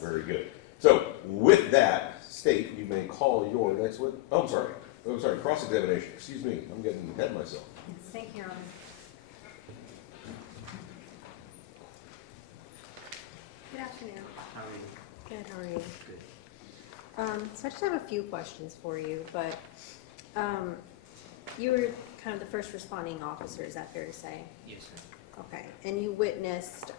Very good. So with that, State, you may call your next witness. Oh, I'm sorry. Oh, I'm sorry. Cross-examination. Excuse me. I'm getting ahead of myself. Thank you, Your Honor. Good afternoon. How are you? Good, how are you? Good. So I just have a few questions for you, but you were kind of the first responding officer, is that fair to say? Yes, ma'am. Okay, and you witnessed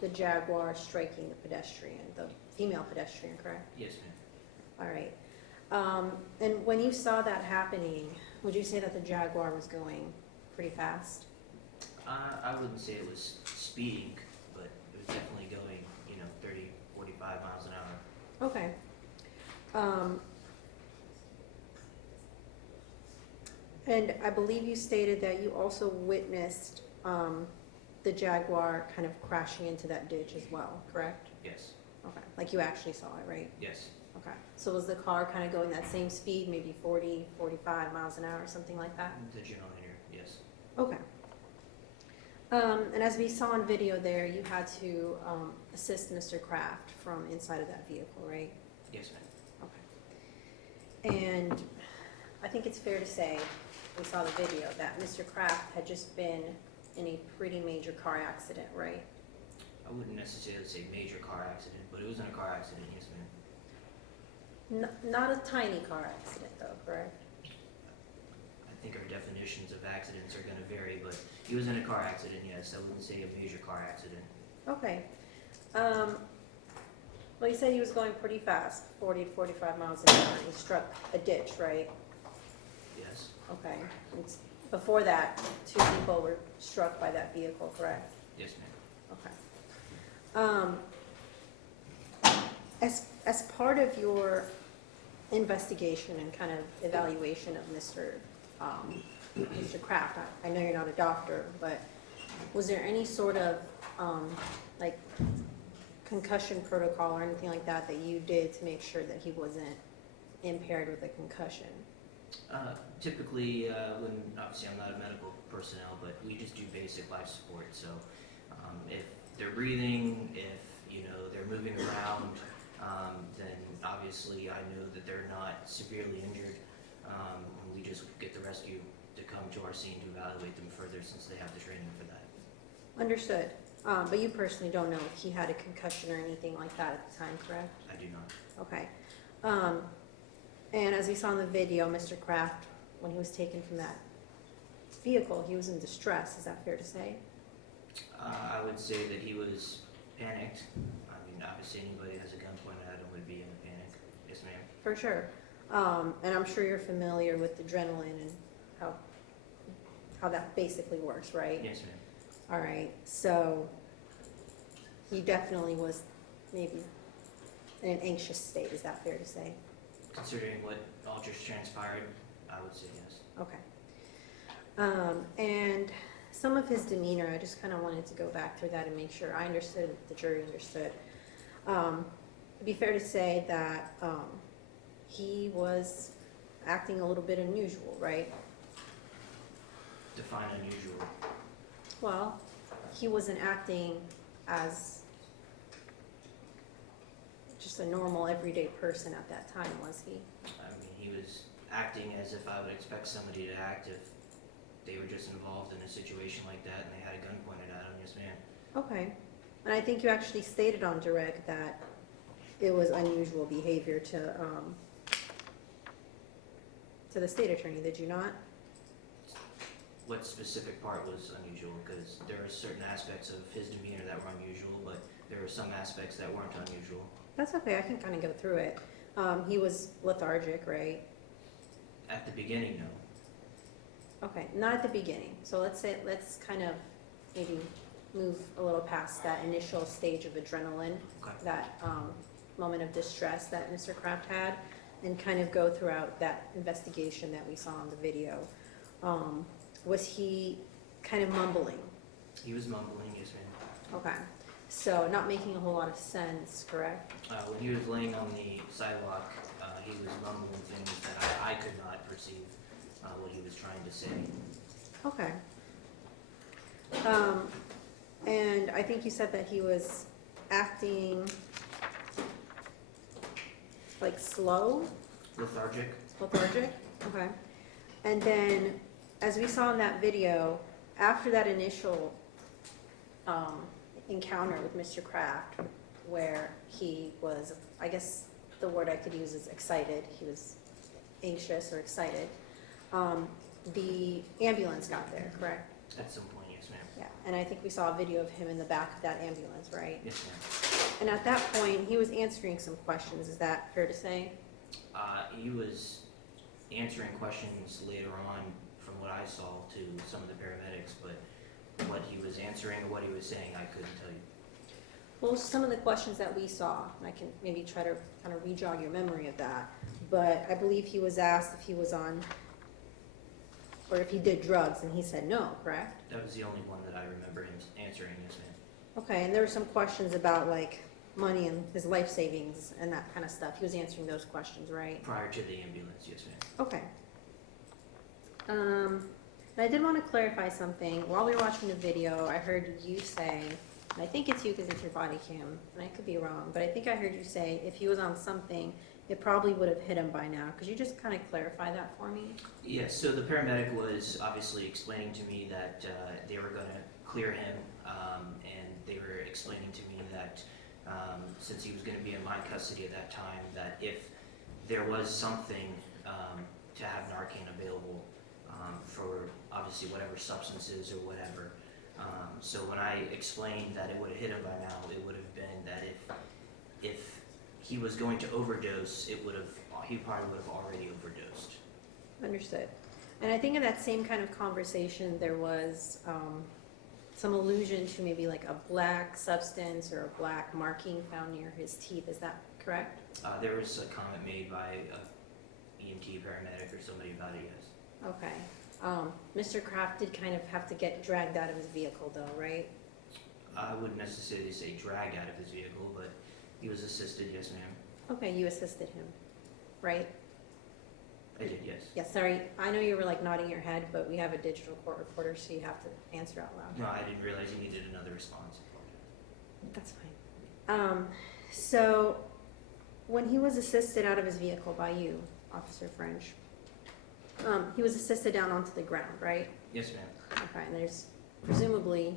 the Jaguar striking the pedestrian, the female pedestrian, correct? Yes, ma'am. All right. And when you saw that happening, would you say that the Jaguar was going pretty fast? I wouldn't say it was speeding, but it was definitely going, 30, 45 miles an hour. Okay. And I believe you stated that you also witnessed the Jaguar kind of crashing into that ditch as well, correct? Yes. Okay, like you actually saw it, right? Yes. Okay, so was the car kind of going that same speed, maybe 40, 45 miles an hour, something like that? The general manager, yes. Okay. And as we saw in video there, you had to assist Mr. Kraft from inside of that vehicle, right? Yes, ma'am. Okay. And I think it's fair to say, we saw the video, that Mr. Kraft had just been in a pretty major car accident, right? I wouldn't necessarily say major car accident, but it was in a car accident, yes, ma'am. Not a tiny car accident though, correct? I think our definitions of accidents are going to vary, but he was in a car accident, yes. I wouldn't say a major car accident. Okay. Well, you said he was going pretty fast, 40 to 45 miles an hour, and he struck a ditch, right? Yes. Okay. Before that, two people were struck by that vehicle, correct? Yes, ma'am. Okay. As part of your investigation and kind of evaluation of Mr. Kraft, I know you're not a doctor, but was there any sort of like concussion protocol or anything like that that you did to make sure that he wasn't impaired with a concussion? Typically, when obviously I'm not a medical personnel, but we just do basic life support. So if they're breathing, if they're moving around, then obviously I know that they're not severely injured. And we just get the rescue to come to our scene to evaluate them further since they have the training for that. Understood. But you personally don't know if he had a concussion or anything like that at the time, correct? I do not. Okay. And as we saw in the video, Mr. Kraft, when he was taken from that vehicle, he was in distress. Is that fair to say? I would say that he was panicked. I mean, obviously anybody who has a gun pointed at him would be in a panic. Yes, ma'am. For sure. And I'm sure you're familiar with adrenaline and how that basically works, right? Yes, ma'am. All right. So he definitely was maybe in an anxious state. Is that fair to say? Considering what all just transpired, I would say yes. Okay. And some of his demeanor, I just kind of wanted to go back through that and make sure I understood, the jury understood. It'd be fair to say that he was acting a little bit unusual, right? Define unusual. Well, he wasn't acting as just a normal, everyday person at that time, was he? I mean, he was acting as if I would expect somebody to act if they were just involved in a situation like that and they had a gun pointed at them. Yes, ma'am. Okay. And I think you actually stated on direct that it was unusual behavior to the state attorney, did you not? What specific part was unusual? Because there are certain aspects of his demeanor that were unusual, but there were some aspects that weren't unusual. That's okay, I can kind of go through it. He was lethargic, right? At the beginning, no. Okay, not at the beginning. So let's kind of maybe move a little past that initial stage of adrenaline, Okay. that moment of distress that Mr. Kraft had, and kind of go throughout that investigation that we saw in the video. Was he kind of mumbling? He was mumbling, yes, ma'am. Okay, so not making a whole lot of sense, correct? When he was laying on the sidewalk, he was mumbling things that I could not perceive what he was trying to say. Okay. And I think you said that he was acting like slow, Lethargic. lethargic? Okay. And then, as we saw in that video, after that initial encounter with Mr. Kraft, where he was, I guess the word I could use is excited, he was anxious or excited, the ambulance got there, correct? At some point, yes, ma'am. Yeah, and I think we saw a video of him in the back of that ambulance, right? Yes, ma'am. And at that point, he was answering some questions, is that fair to say? He was answering questions later on from what I saw to some of the paramedics, but what he was answering or what he was saying, I couldn't tell you. Well, some of the questions that we saw, and I can maybe try to kind of re-jog your memory of that, but I believe he was asked if he was on, or if he did drugs, and he said no, correct? That was the only one that I remember him answering, yes, ma'am. Okay, and there were some questions about like money and his life savings and that kind of stuff. He was answering those questions, right? Prior to the ambulance, yes, ma'am. Okay. And I did want to clarify something. While we were watching the video, I heard you say, and I think it's you because it's your body cam, and I could be wrong, but I think I heard you say if he was on something, it probably would have hit him by now. Could you just kind of clarify that for me? Yes, so the paramedic was obviously explaining to me that they were going to clear him, and they were explaining to me that since he was going to be in my custody at that time, that if there was something to have Narcan available for obviously whatever substances or whatever. So when I explained that it would have hit him by now, it would have been that if he was going to overdose, he probably would have already overdosed. Understood. And I think in that same kind of conversation, there was some allusion to maybe like a black substance or a black marking found near his teeth. Is that correct? There was a comment made by a EMT paramedic or somebody about it, yes. Okay. Mr. Kraft did kind of have to get dragged out of his vehicle though, right? I wouldn't necessarily say dragged out of his vehicle, but he was assisted, yes, ma'am. Okay, you assisted him, right? I did, yes. Yeah, sorry. I know you were like nodding your head, but we have a digital court recorder, so you have to answer out loud. No, I didn't realize you needed another response. That's fine. So when he was assisted out of his vehicle by you, Officer French, he was assisted down onto the ground, right? Yes, ma'am. Okay, and there's presumably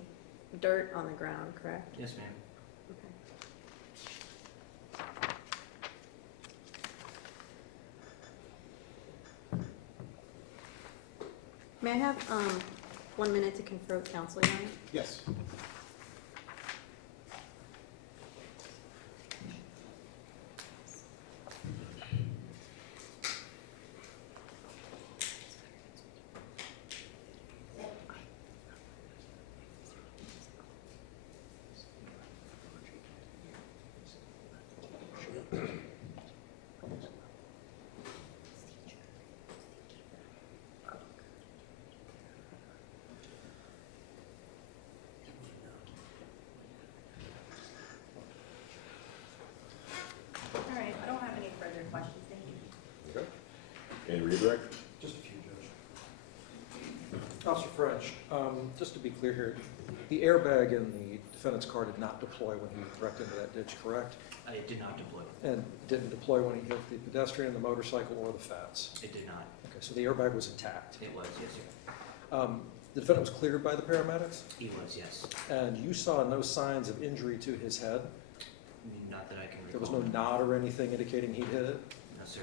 dirt on the ground, correct? Yes, ma'am. Okay. May I have 1 minute to confer with counsel, Your Honor? Yes. All right, I don't have any further questions, thank you. Okay. And redirect? Just a few, Judge. Officer French, just to be clear here, the airbag in the defendant's car did not deploy when he wrecked into that ditch, correct? It did not deploy. And didn't deploy when he hit the pedestrian, the motorcycle, or the fence? It did not. Okay, so the airbag was intact. It was, yes, sir. The defendant was cleared by the paramedics, He was, yes. and you saw no signs of injury to his head? Not that I can recall. There was no nod or anything indicating he'd hit it? No, sir.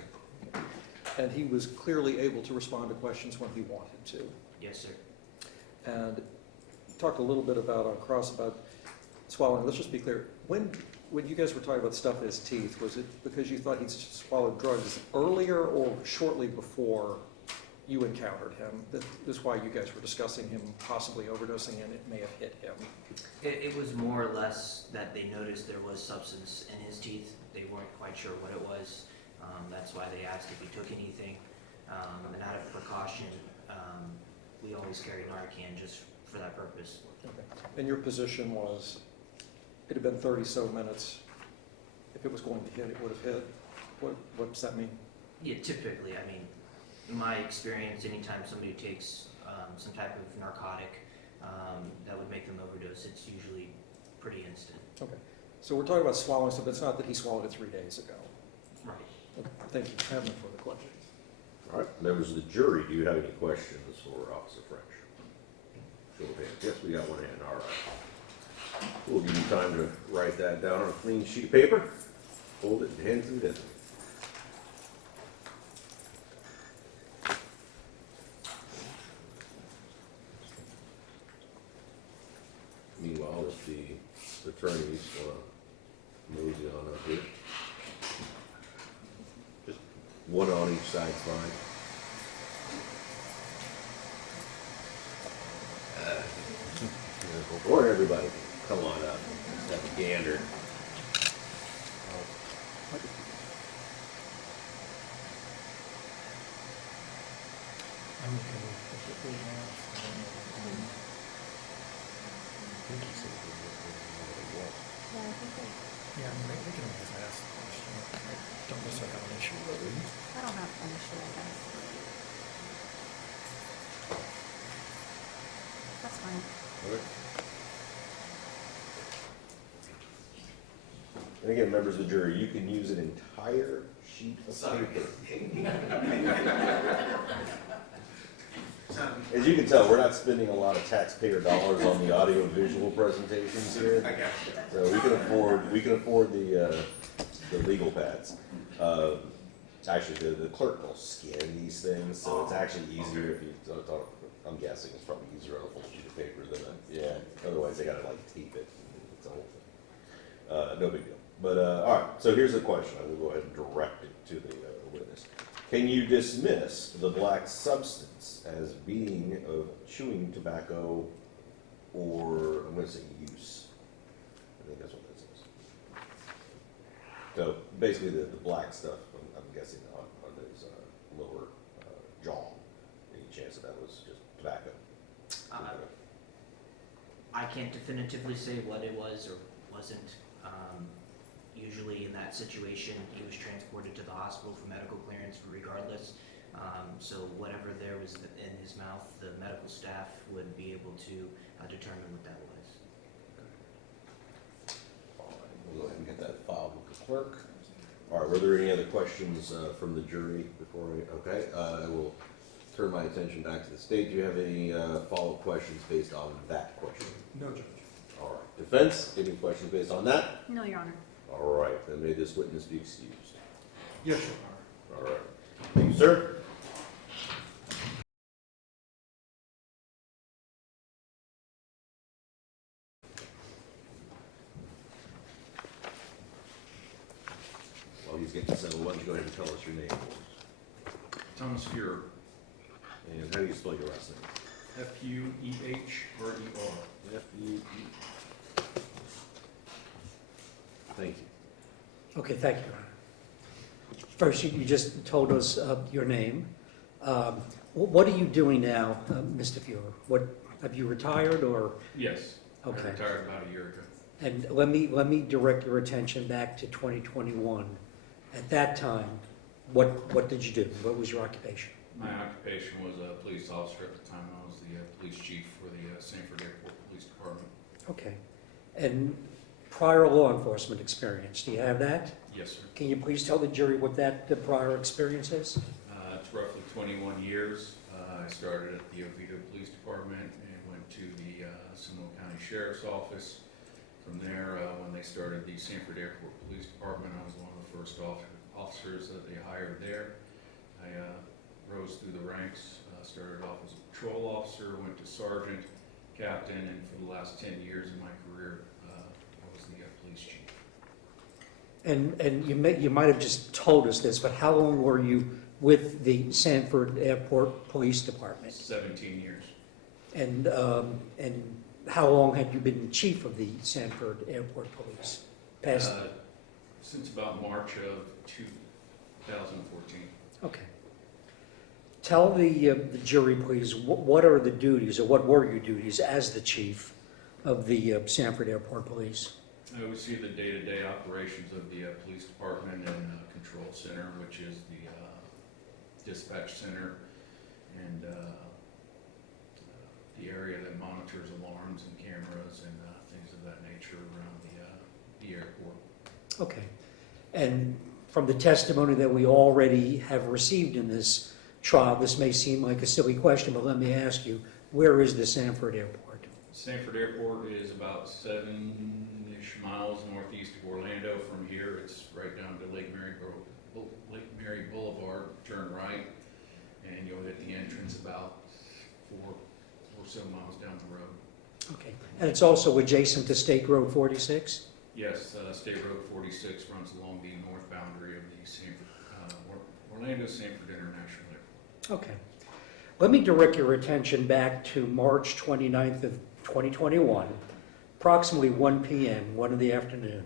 And he was clearly able to respond to questions when he wanted to? Yes, sir. And you talked a little bit about on cross about swallowing. Let's just be clear. When you guys were talking about stuff in his teeth, was it because you thought he'd swallowed drugs earlier or shortly before you encountered him? That is why you guys were discussing him possibly overdosing and it may have hit him. It was more or less that they noticed there was substance in his teeth. They weren't quite sure what it was. That's why they asked if he took anything. And out of precaution, we always carry Narcan just for that purpose. Okay. And your position was it had been 30-so minutes. If it was going to hit, it would have hit. What does that mean? Yeah, typically, I mean, in my experience, anytime somebody takes some type of narcotic that would make them overdose, it's usually pretty instant. Okay. So we're talking about swallowing stuff. It's not that he swallowed it 3 days ago. Right. Thank you. I have no further questions. All right, members of the jury, do you have any questions for Officer French? Show of hands. Yes, we got one hand, all right. We'll give you time to write that down on a clean sheet of paper, hold it and hand it to the deputy. Meanwhile, if the attorneys want to mosey on up here. Just one on each side's fine. Or everybody, come on up, just have a gander. Yeah, I think they can always ask the question. I don't necessarily have an issue with it. I don't have an issue with that. That's fine. And again, members of the jury, you can use an entire sheet of paper. As you can tell, we're not spending a lot of taxpayer dollars on the audio visual presentations here. So we can afford the legal pads. Actually, the clerk will scan these things, so it's actually easier if you, I'm guessing it's probably easier on a full sheet of paper than otherwise they gotta like tape it. It's a whole thing. No big deal. But, all right, so here's the question. I will go ahead and direct it to the witness. Can you dismiss the black substance as being of chewing tobacco or, I'm going to say use? I think that's what this is. So basically the black stuff, I'm guessing on his lower jaw. Any chance that was just tobacco? I can't definitively say what it was or wasn't. Usually in that situation, he was transported to the hospital for medical clearance regardless. So whatever there was in his mouth, the medical staff would be able to determine what that was. All right, we'll go ahead and get that filed with the clerk. All right, were there any other questions from the jury before okay, I will turn my attention back to the state. Do you have any follow-up questions based on that question? No, Judge. All right. Defense, any questions based on that? No, Your Honor. All right, then may this witness be excused. Yes, Your Honor. All right. Thank you, sir. While he's getting settled, why don't you go ahead and tell us your name, please? Thomas Fuhrer, And how do you spell your last name? Fuehrer. F-U-E. Thank you. Okay, thank you, Your Honor. First, you just told us your name. What are you doing now, Mr. Fuhrer? What, have you retired or? Yes. Okay. I retired about a year ago. And let me direct your attention back to 2021. At that time, what did you do? What was your occupation? My occupation was a police officer at the time. I was the police chief for the Sanford Airport Police Department. Okay. And prior law enforcement experience, do you have that? Yes, sir. Can you please tell the jury what that prior experience is? It's roughly 21 years. I started at the Oviedo Police Department and went to the Seminole County Sheriff's Office. From there, when they started the Sanford Airport Police Department, I was one of the first officers that they hired there. I rose through the ranks, started off as a patrol officer, went to sergeant, captain, and for the last 10 years of my career, I was the police chief. And you might have just told us this, but how long were you with the Sanford Airport Police Department? 17 years. And how long had you been chief of the Sanford Airport Police? Past. Since about March of 2014. Okay. Tell the jury, please, what are the duties, or what were your duties as the chief of the Sanford Airport Police? I oversee the day-to-day operations of the police department and control center, which is the dispatch center and the area that monitors alarms and cameras and things of that nature around the airport. Okay. And from the testimony that we already have received in this trial, this may seem like a silly question, but let me ask you, where is the Sanford Airport? Sanford Airport is about 7-ish miles northeast of Orlando. From here, it's right down to Lake Mary Boulevard, turn right, and you'll hit the entrance about 4 or so miles down the road. Okay, and it's also adjacent to State Road 46? Yes, State Road 46 runs along the north boundary of the Orlando Sanford International Airport. Okay. Let me direct your attention back to March 29th of 2021, approximately 1 p.m., 1 in the afternoon.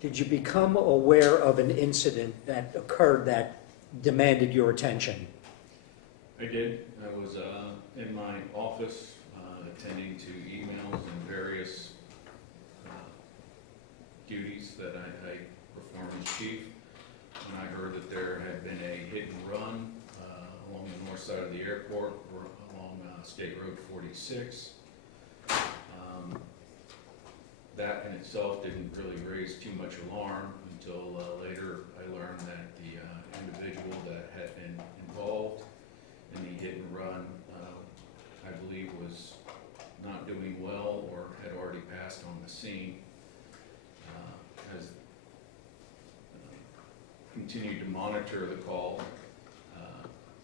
Did you become aware of an incident that occurred that demanded your attention? I did. I was in my office attending to emails and various duties that I perform as chief, when I heard that there had been a hit and run along the north side of the airport, or along State Road 46. That in itself didn't really raise too much alarm until later I learned that the individual that had been involved in the hit and run, I believe, was not doing well or had already passed on the scene. Has continued to monitor the call.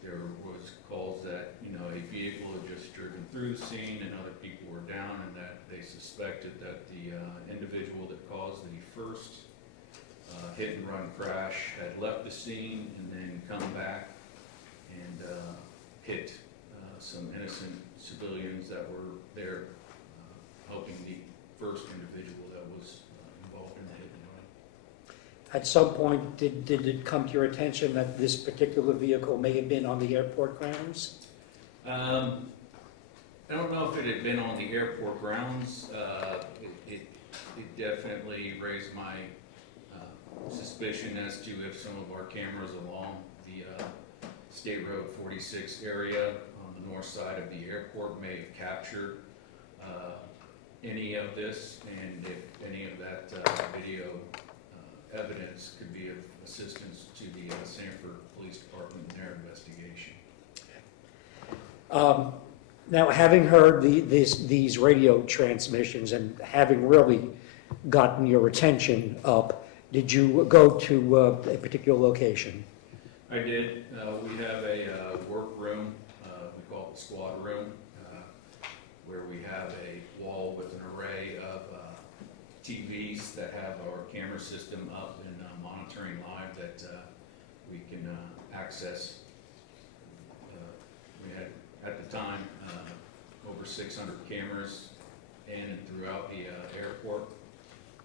There was calls that, a vehicle had just driven through the scene and other people were down, and that they suspected that the individual that caused the first hit and run crash had left the scene and then come back and hit some innocent civilians that were there helping the first individual that was involved in the hit and run. At some point, did it come to your attention that this particular vehicle may have been on the airport grounds? I don't know if it had been on the airport grounds. It definitely raised my suspicion as to if some of our cameras along the State Road 46 area on the north side of the airport may have captured any of this, and if any of that video evidence could be of assistance to the Sanford Police Department in their investigation. Now, having heard these radio transmissions and having really gotten your attention up, did you go to a particular location? I did. We have a workroom, we call it the squad room, where we have a wall with an array of TVs that have our camera system up and monitoring live that we can access. We had, at the time, over 600 cameras in and throughout the airport.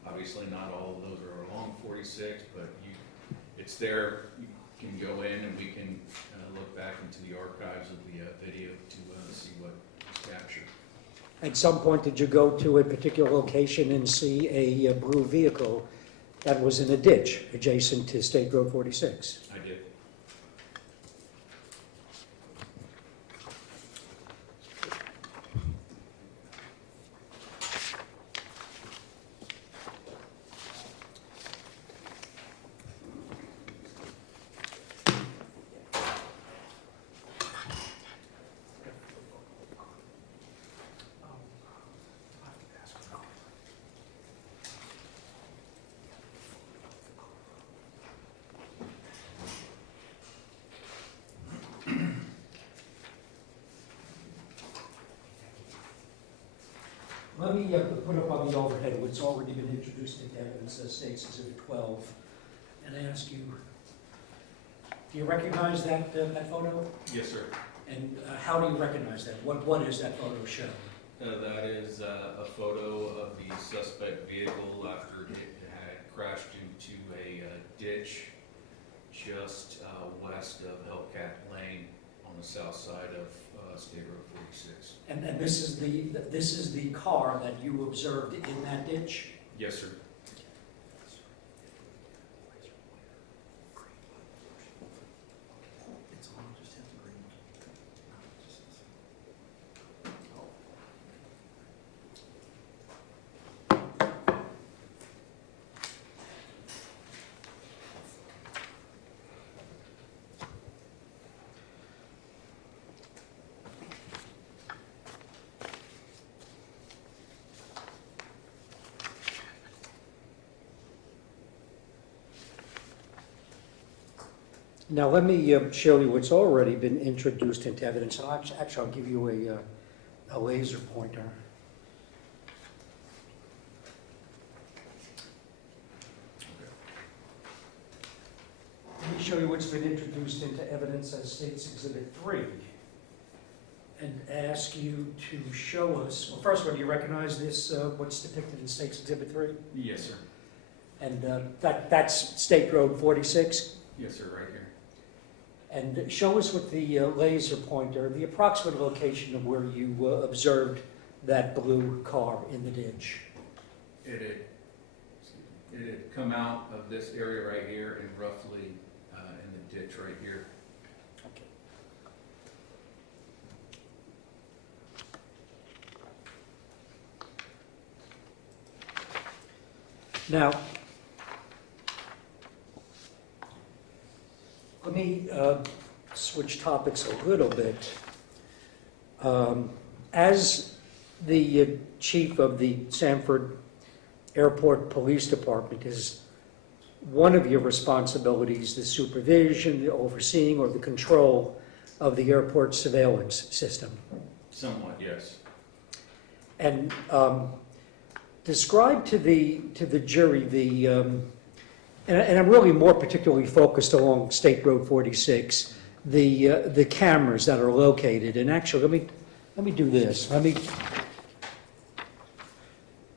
Obviously, not all of those are along 46, but it's there. You can go in and we can look back into the archives of the video to see what was captured. At some point, did you go to a particular location and see a blue vehicle that was in a ditch adjacent to State Road 46? I did. Let me put up on the overhead what's already been introduced into evidence as states Exhibit 12 and ask you, do you recognize that photo? Yes, sir. And how do you recognize that? What is that photo show? That is a photo of the suspect vehicle after it had crashed into a ditch just west of Hellcat Lane on the south side of State Road 46. And this is the car that you observed in that ditch? Yes, sir. Now, let me show you what's already been introduced into evidence. And actually, I'll give you a laser pointer. Let me show you what's been introduced into evidence as State's Exhibit 3. And ask you to show us, well, first of all, do you recognize this, what's depicted in State's Exhibit 3? Yes, sir. And that's State Road 46? Yes, sir, right here. And show us with the laser pointer the approximate location of where you observed that blue car in the ditch. It had come out of this area right here and roughly in the ditch right here. Okay. Now, let me switch topics a little bit. As the chief of the Sanford Airport Police Department, is one of your responsibilities the supervision, the overseeing, or the control of the airport surveillance system? Somewhat, yes. And describe to the jury the, and I'm really more particularly focused along State Road 46, the cameras that are located. And actually, let me do this. Let me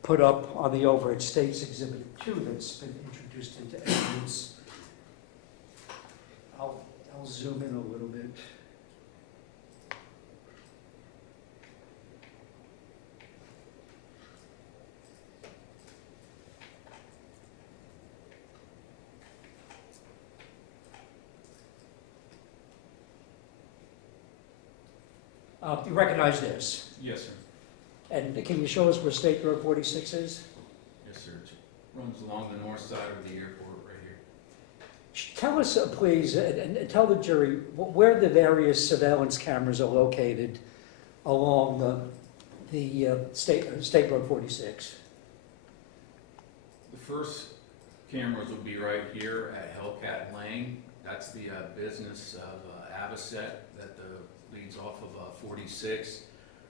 put up on the overhead State's Exhibit 2 that's been introduced into evidence. I'll zoom in a little bit. You recognize this? Yes, sir. And can you show us where State Road 46 is? Yes, sir. It runs along the north side of the airport right here. Tell us, please, and tell the jury where the various surveillance cameras are located along the State Road 46. The first cameras will be right here at Hellcat Lane. That's the business of Avocet that leads off of 46.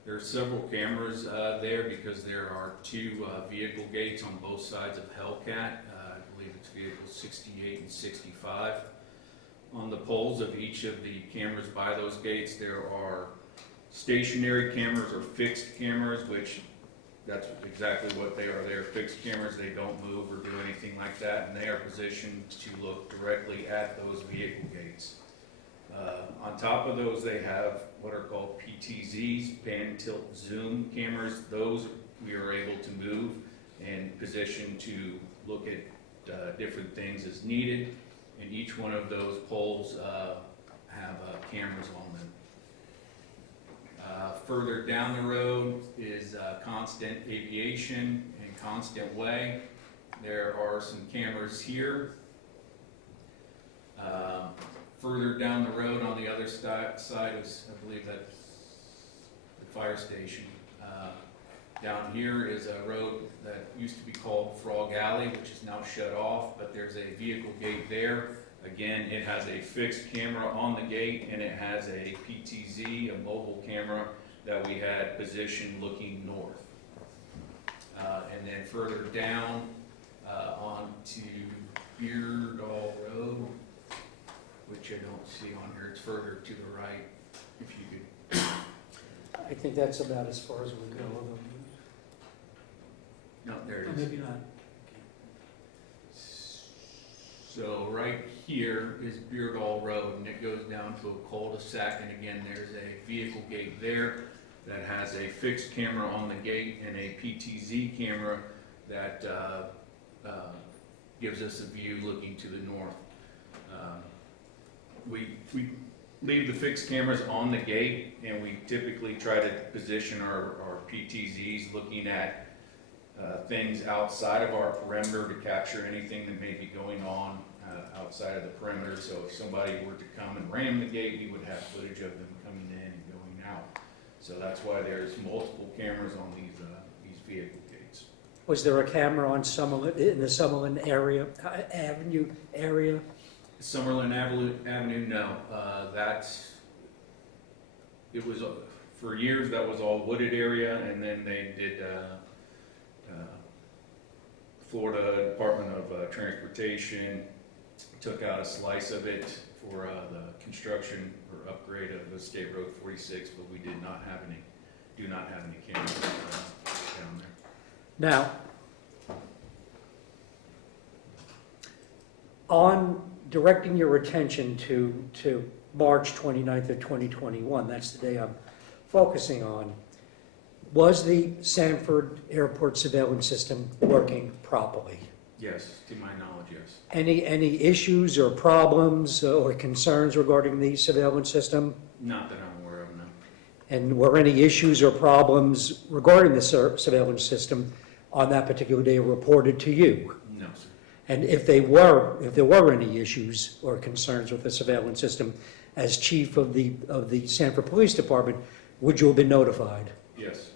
There are several cameras there because there are two vehicle gates on both sides of Hellcat. I believe it's vehicles 68 and 65. On the poles of each of the cameras by those gates, there are stationary cameras or fixed cameras, which that's exactly what they are. They are fixed cameras. They don't move or do anything like that, and they are positioned to look directly at those vehicle gates. On top of those, they have what are called PTZs, pan, tilt, zoom cameras. Those we are able to move and position to look at different things as needed. And each one of those poles have cameras on them. Further down the road is Constant Aviation and Constant Way. There are some cameras here. Further down the road on the other side is, I believe that's the fire station. Down here is a road that used to be called Frog Alley, which is now shut off, but there's a vehicle gate there. Again, it has a fixed camera on the gate, and it has a PTZ, a mobile camera, that we had positioned looking north. And then further down onto Beardall Road, which I don't see on here, it's further to the right, if you could. I think that's about as far as we go. No, there Or it is. maybe not. So right here is Beardall Road, and it goes down to a cul-de-sac, and again, there's a vehicle gate there that has a fixed camera on the gate and a PTZ camera that gives us a view looking to the north. We leave the fixed cameras on the gate, and we typically try to position our PTZs looking at things outside of our perimeter to capture anything that may be going on outside of the perimeter. So if somebody were to come and ram the gate, we would have footage of them coming in and going out. So that's why there's multiple cameras on these vehicle gates. Was there a camera on Summerlin, in the Summerlin area, Avenue area? Summerlin Avenue, no. It was, for years, that was all wooded area, and then they did, Florida Department of Transportation took out a slice of it for the construction or upgrade of State Road 46, but we do not have any cameras down there. Now, on directing your attention to March 29th of 2021, that's the day I'm focusing on, was the Sanford Airport surveillance system working properly? Yes, to my knowledge, yes. Any issues or problems or concerns regarding the surveillance system? Not that I'm aware of, no. And were any issues or problems regarding the surveillance system on that particular day reported to you? No, sir. And if there were any issues or concerns with the surveillance system, as chief of the Sanford Police Department, would you have been notified? Yes.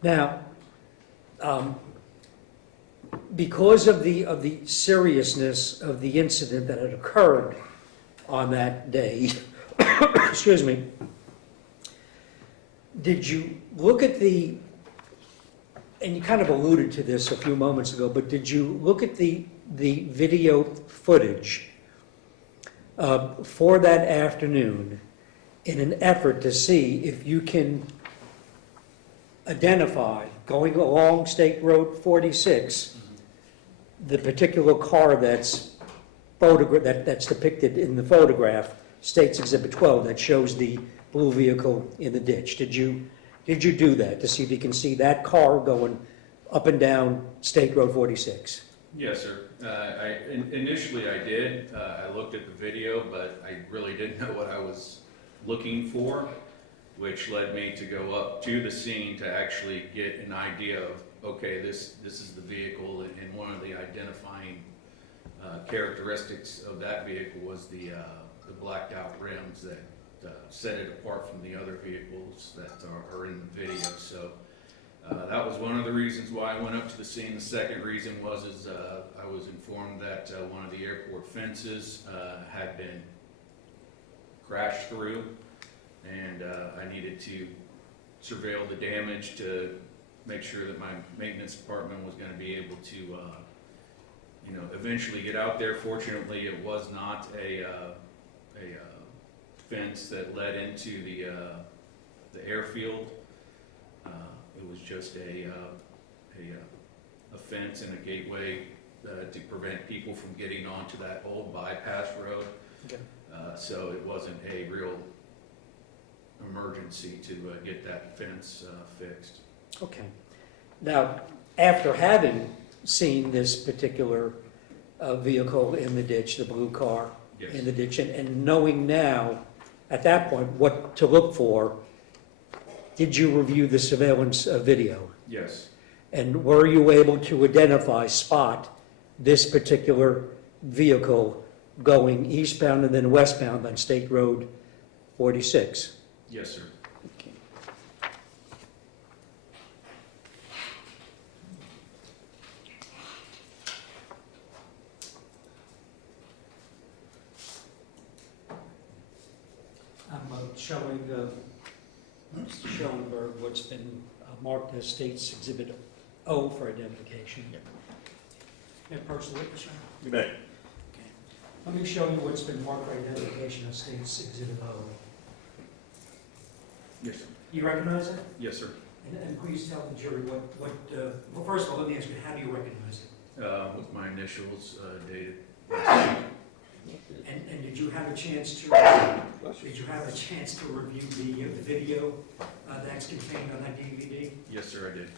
Now, because of the seriousness of the incident that had occurred on that day, excuse me, did you look at and you kind of alluded to this a few moments ago, but did you look at the video footage for that afternoon in an effort to see if you can identify, going along State Road 46, the particular car that's depicted in the photograph, State's Exhibit 12, that shows the blue vehicle in the ditch? Did you do that to see if you can see that car going up and down State Road 46? Yes, sir. Initially I did. I looked at the video, but I really didn't know what I was looking for, which led me to go up to the scene to actually get an idea of, okay, this is the vehicle, and one of the identifying characteristics of that vehicle was the blacked out rims that set it apart from the other vehicles that are in the video. So that was one of the reasons why I went up to the scene. The second reason was I was informed that one of the airport fences had been crashed through, and I needed to surveil the damage to make sure that my maintenance department was going to be able to eventually get out there. Fortunately, it was not a fence that led into the airfield. It was just a fence and a gateway to prevent people from getting onto that old bypass road. Okay. So it wasn't a real emergency to get that fence fixed. Okay. Now, after having seen this particular vehicle in the ditch, the blue car Yes. in the ditch, and knowing now, at that point, what to look for, did you review the surveillance video? Yes. And were you able to spot this particular vehicle going eastbound and then westbound on State Road 46? Yes, sir. Okay. I'm showing Mr. Schoenberg what's been marked as State's Exhibit O for identification. May I approach the witness, sir? You may. Okay. Let me show you what's been marked for identification of State's Exhibit O. Yes, sir. You recognize it? Yes, sir. And please tell the jury well, first of all, let me ask you, how do you recognize it? With my initials dated. And did you have a chance to review the video that's contained on that DVD? Yes, sir, I did.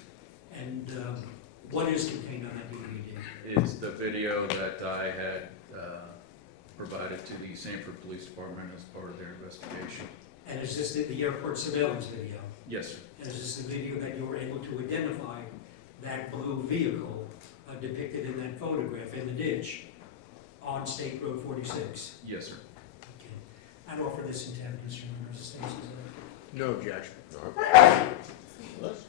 And what is contained on that DVD? It's the video that I had provided to the Sanford Police Department as part of their investigation. And is this the airport surveillance video? Yes, sir. And is this the video that you were able to identify that blue vehicle depicted in that photograph in the ditch on State Road 46? Yes, sir. Okay. I'd offer this into evidence, Your Honor. Mrs. Stacy, is that- No objection. Let's-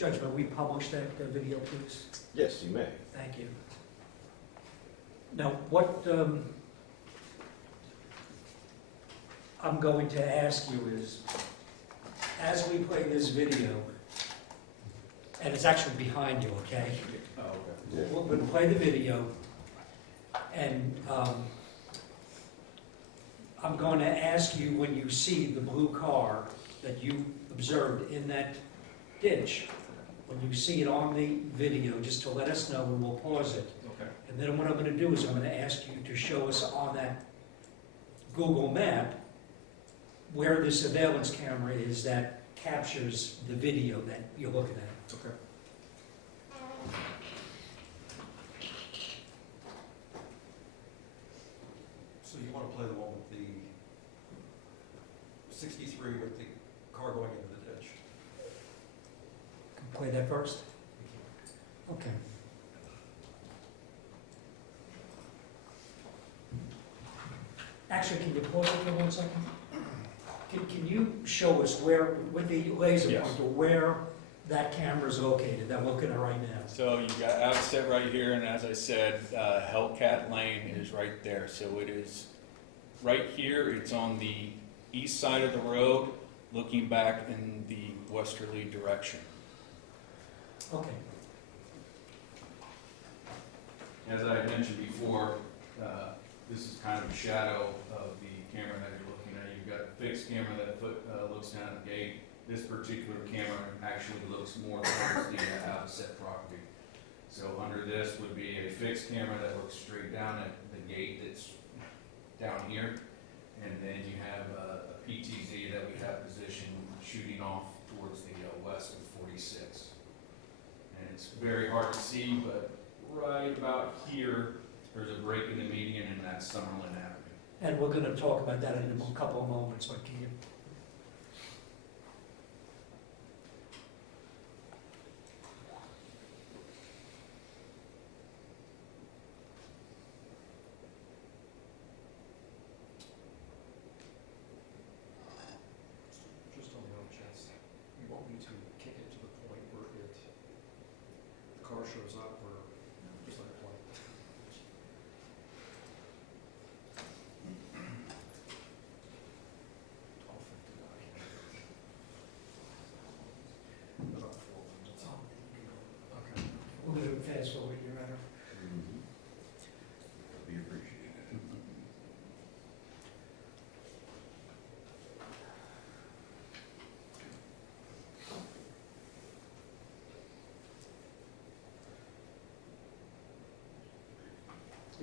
Judge, may we publish that video, please? Yes, you may. Thank you. Now, what I'm going to ask you is, as we play this video, and it's actually behind you, okay? Oh, okay. Yeah. We'll play the video, and I'm going to ask you, when you see the blue car that you observed in that ditch, when you see it on the video, just to let us know, and we'll pause it. Okay. And then what I'm going to do is I'm going to ask you to show us on that Google map where the surveillance camera is that captures the video that you're looking at. Okay. So you want to play the one with the 63 with the car going into the ditch? Play that first? Okay. Actually, can you pause it for 1 second? Can you show us where, with the laser Yes. pointer, where that camera is located, that we're looking at right now? So you got Outset right here, and as I said, Hellcat Lane is right there. So it is right here. It's on the east side of the road, looking back in the westerly direction. Okay. As I had mentioned before, this is kind of a shadow of the camera that you're looking at. You've got a fixed camera that looks down at the gate. This particular camera actually looks more towards the Outset property. So under this would be a fixed camera that looks straight down at the gate that's down here. And then you have a PTZ that we have positioned shooting off towards the west of 46. And it's very hard to see, but right about here, there's a break in the median, and that's Summerlin Avenue. And we're going to talk about that in a couple of moments, but can you? Just on the off chance, you want me to kick it to the point where the car shows up, or just let it play? About 4 minutes. Okay. We're going to fast forward, Your Honor. Be appreciated.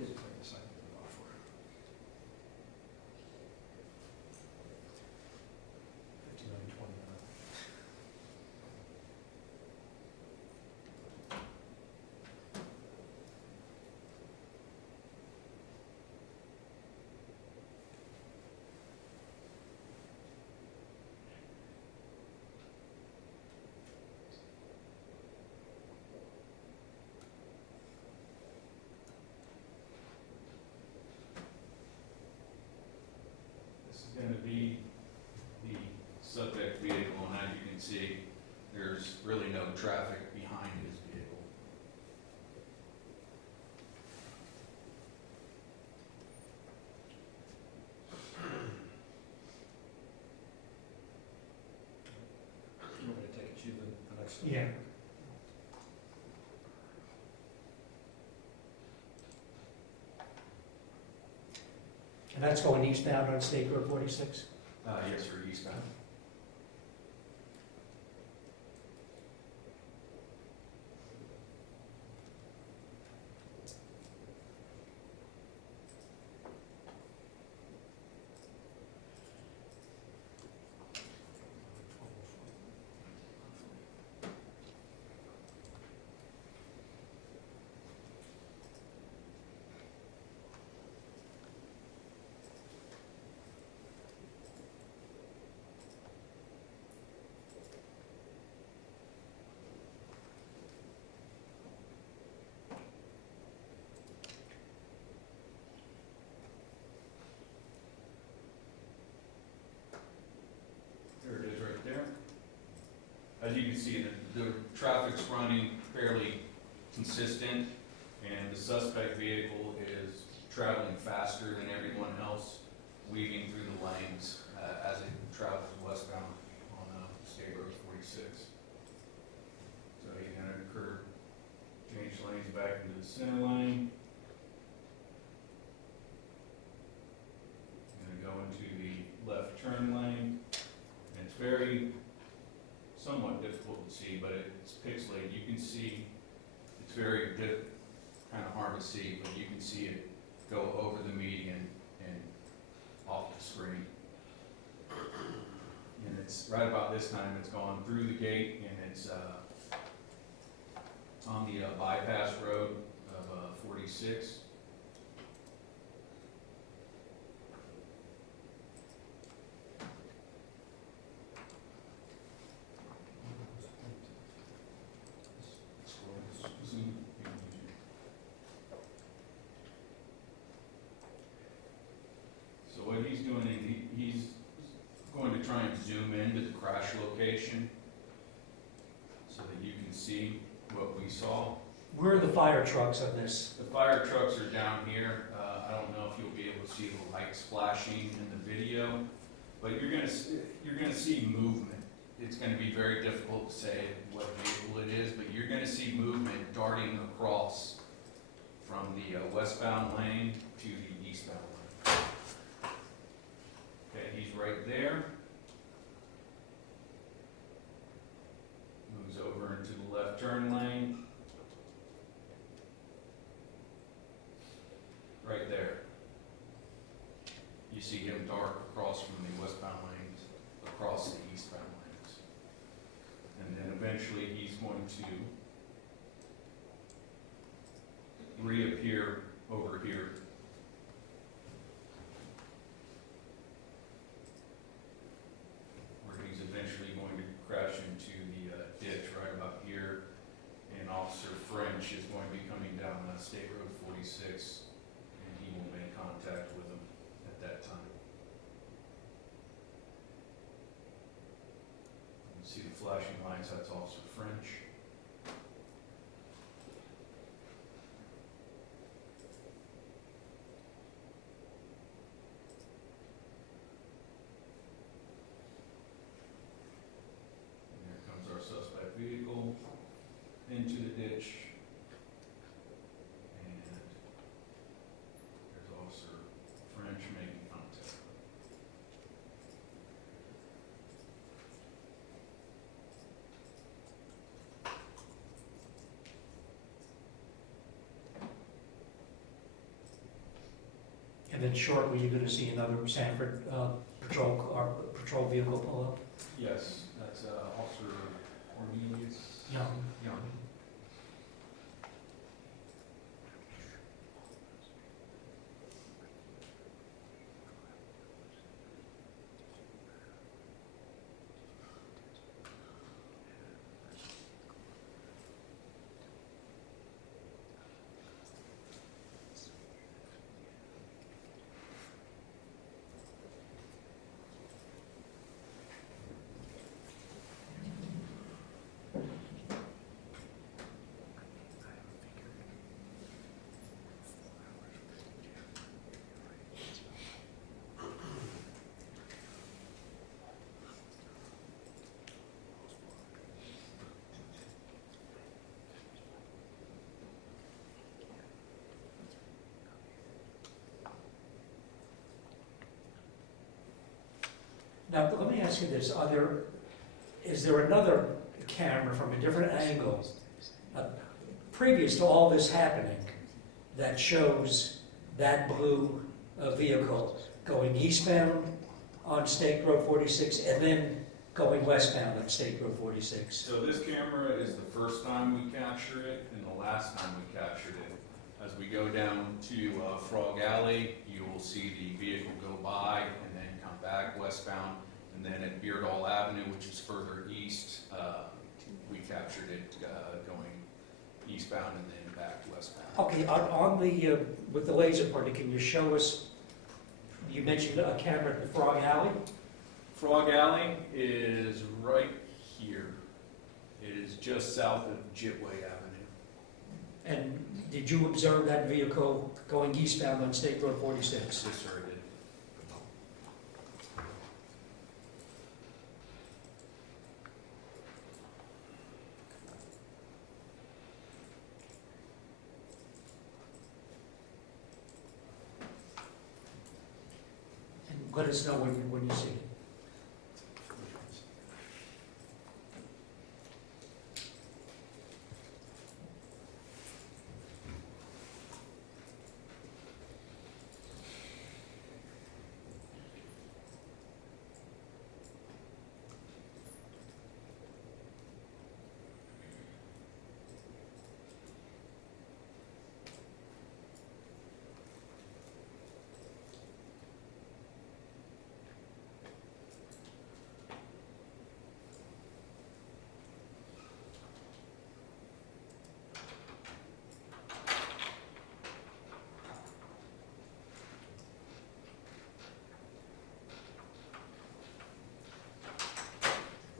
Is it playing the same thing off for 59:29? This is going to be the subject vehicle, and as you can see, there's really no traffic behind his vehicle. You want me to take it to the next? Yeah. And that's going eastbound on State Road 46? Yes, sir, eastbound. As you can see, the traffic's running fairly consistent, and the suspect vehicle is traveling faster than everyone else, weaving through the lanes as it travels westbound on State Road 46. So he's going to change lanes back into the center lane. Going to go into the left turn lane. And it's somewhat difficult to see, but it's pixelated. You can see, it's very kind of hard to see, but you can see it go over the median and off the screen. And it's right about this time, it's gone through the gate, and it's on the bypass road of 46. So what he's doing is he's going to try and zoom into the crash location so that you can see what we saw. Where are the fire trucks on this? The fire trucks are down here. I don't know if you'll be able to see the lights flashing in the video, but you're going to see movement. It's going to be very difficult to say what vehicle it is, but you're going to see movement darting across from the westbound lane to the eastbound lane. Okay, he's right there. Moves over into the left turn lane. Right there. You see him dart across from the westbound lanes, across the eastbound lanes. And then eventually he's going to reappear over here. Where he's eventually going to crash into the ditch right about here. And Officer French is going to be coming down State Road 46. He will make contact with them at that time. You see the flashing lights, that's Officer French. And here comes our suspect vehicle into the ditch. Officer French making contact. And then shortly, you're going to see another Sanford patrol vehicle pull up? Yes, that's Officer Cornelius. Young. Now, let me ask you this, is there another camera from a different angle, previous to all this happening, that shows that blue vehicle going eastbound on State Road 46 and then going westbound on State Road 46? So this camera is the first time we captured it and the last time we captured it. As we go down to Frog Alley, you will see the vehicle go by and then come back westbound. And then at Beardall Avenue, which is further east, we captured it going eastbound and then back westbound. Okay, on the, with the laser pointer, can you show us, you mentioned a camera at the Frog Alley? Frog Alley is right here. It is just south of Jitway Avenue. And did you observe that vehicle going eastbound on State Road 46? Yes, sir, I did. And let us know when you see it.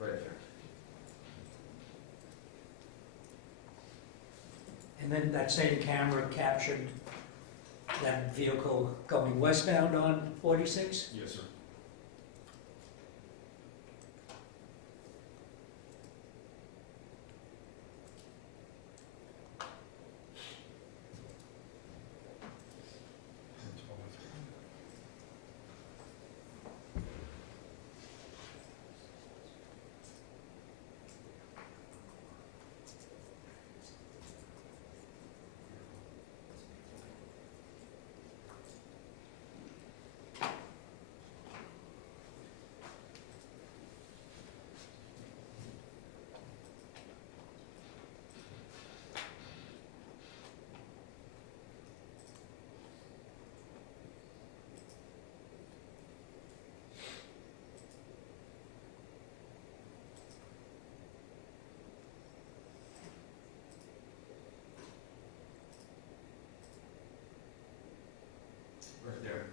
Right there. And then that same camera captured that vehicle going westbound on 46? Yes, sir. Right there.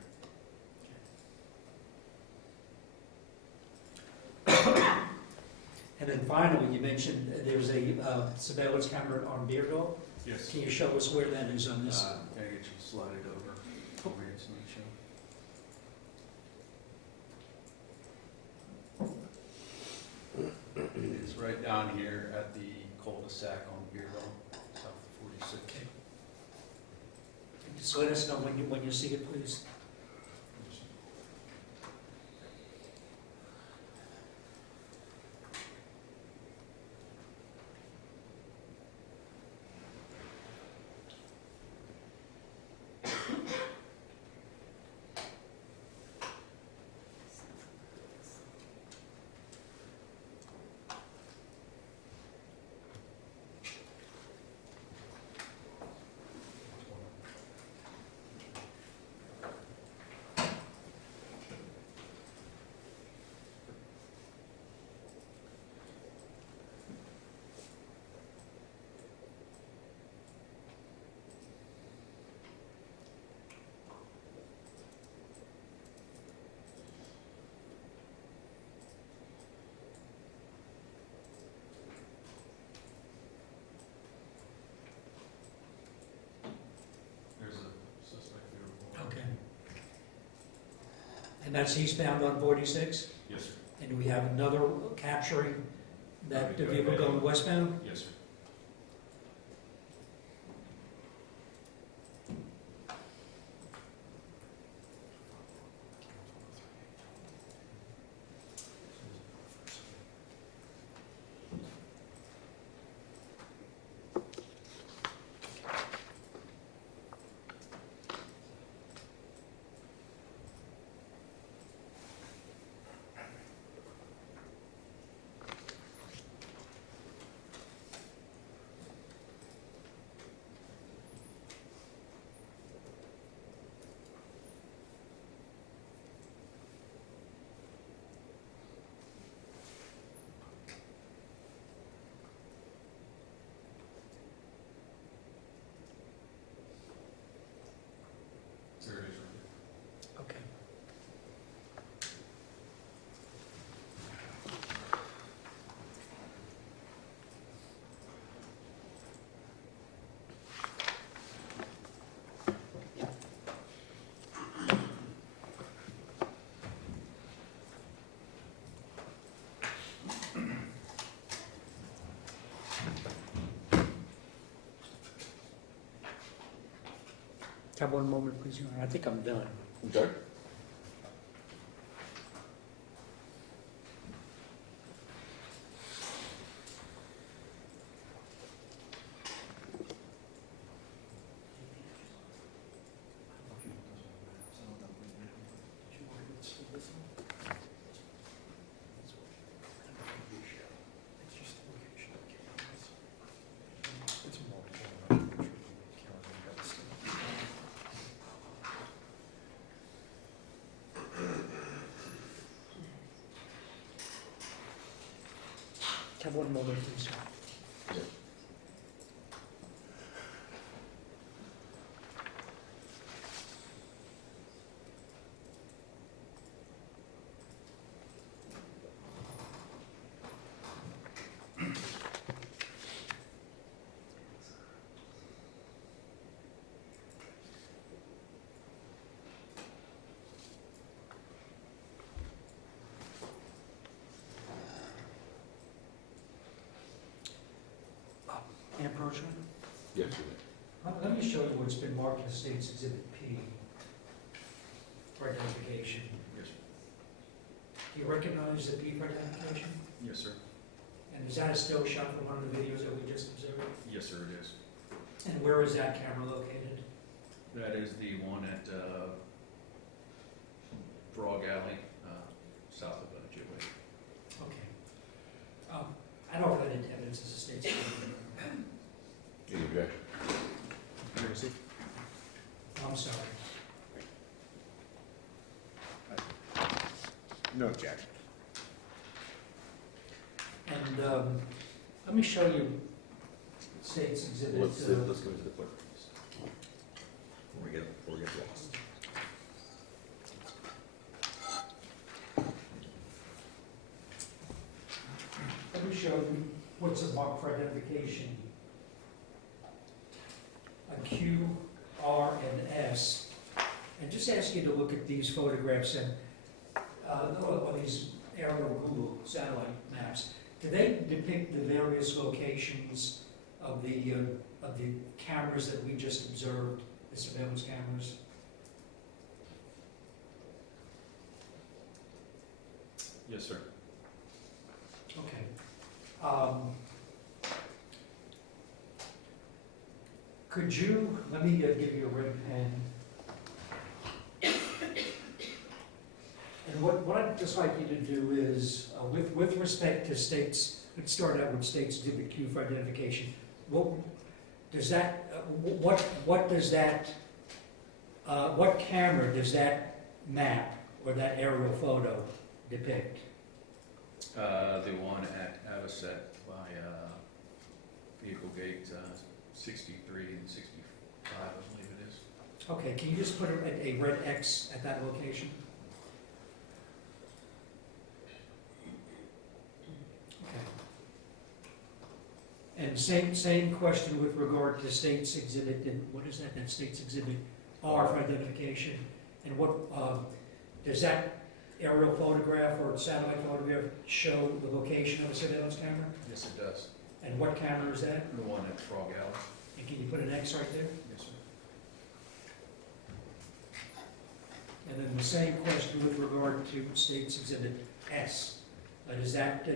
And then finally, you mentioned there's a surveillance camera on Beardall. Yes. Can you show us where that is on this? Can I get you to slide it over? Over here, so I show. It's right down here at the cul-de-sac on Beardall, south of 46. Okay. Just let us know when you see it, please. There's a suspect there. Okay. And that's eastbound on 46? Yes, sir. And do we have another capturing that the Okay. vehicle going westbound? Yes, sir. Have one moment, please, Your Honor. I think I'm done. Okay. Have one moment, please. May I approach, Your Honor? Yes, you Let me show you what's been marked as State's Exhibit P for identification. Yes, Do you recognize the P for identification? yes, sir. And is that a still shot from one of the videos that we just observed? Yes, sir, it is. And where is that camera located? That is the one at Frog Alley, south of Jitway. Okay. I don't have any evidence as a State's Exhibit. Any objection? I'm sorry. No objection. And let me show you State's Exhibit. Let's go to the clerk, please. Before we get lost. Let me show you what's a mark for identification. A Q, R, and S. And just ask you to look at these photographs and or these aerial Google satellite maps. Do they depict the various locations of the cameras that we just observed, the surveillance cameras? Yes, sir. Okay. Could you, let me give you a red pen. And what I'd just like you to do is, with respect to states, let's start out with State's Exhibit Q for identification. What does that, what does that, what camera does that map or that aerial photo depict? The one at Avocet by Vehicle Gate 63 and 65, I believe it is. Okay, can you just put a red X at that location? Okay. And same question with regard to State's Exhibit, and what is that, State's Exhibit R for identification? And what, does that aerial photograph or satellite photograph show the location of a surveillance camera? Yes, it does. And what camera is that? The one at Frog Alley. And can you put an X right there? Yes, sir. And then the same question with regard to State's Exhibit S. Does that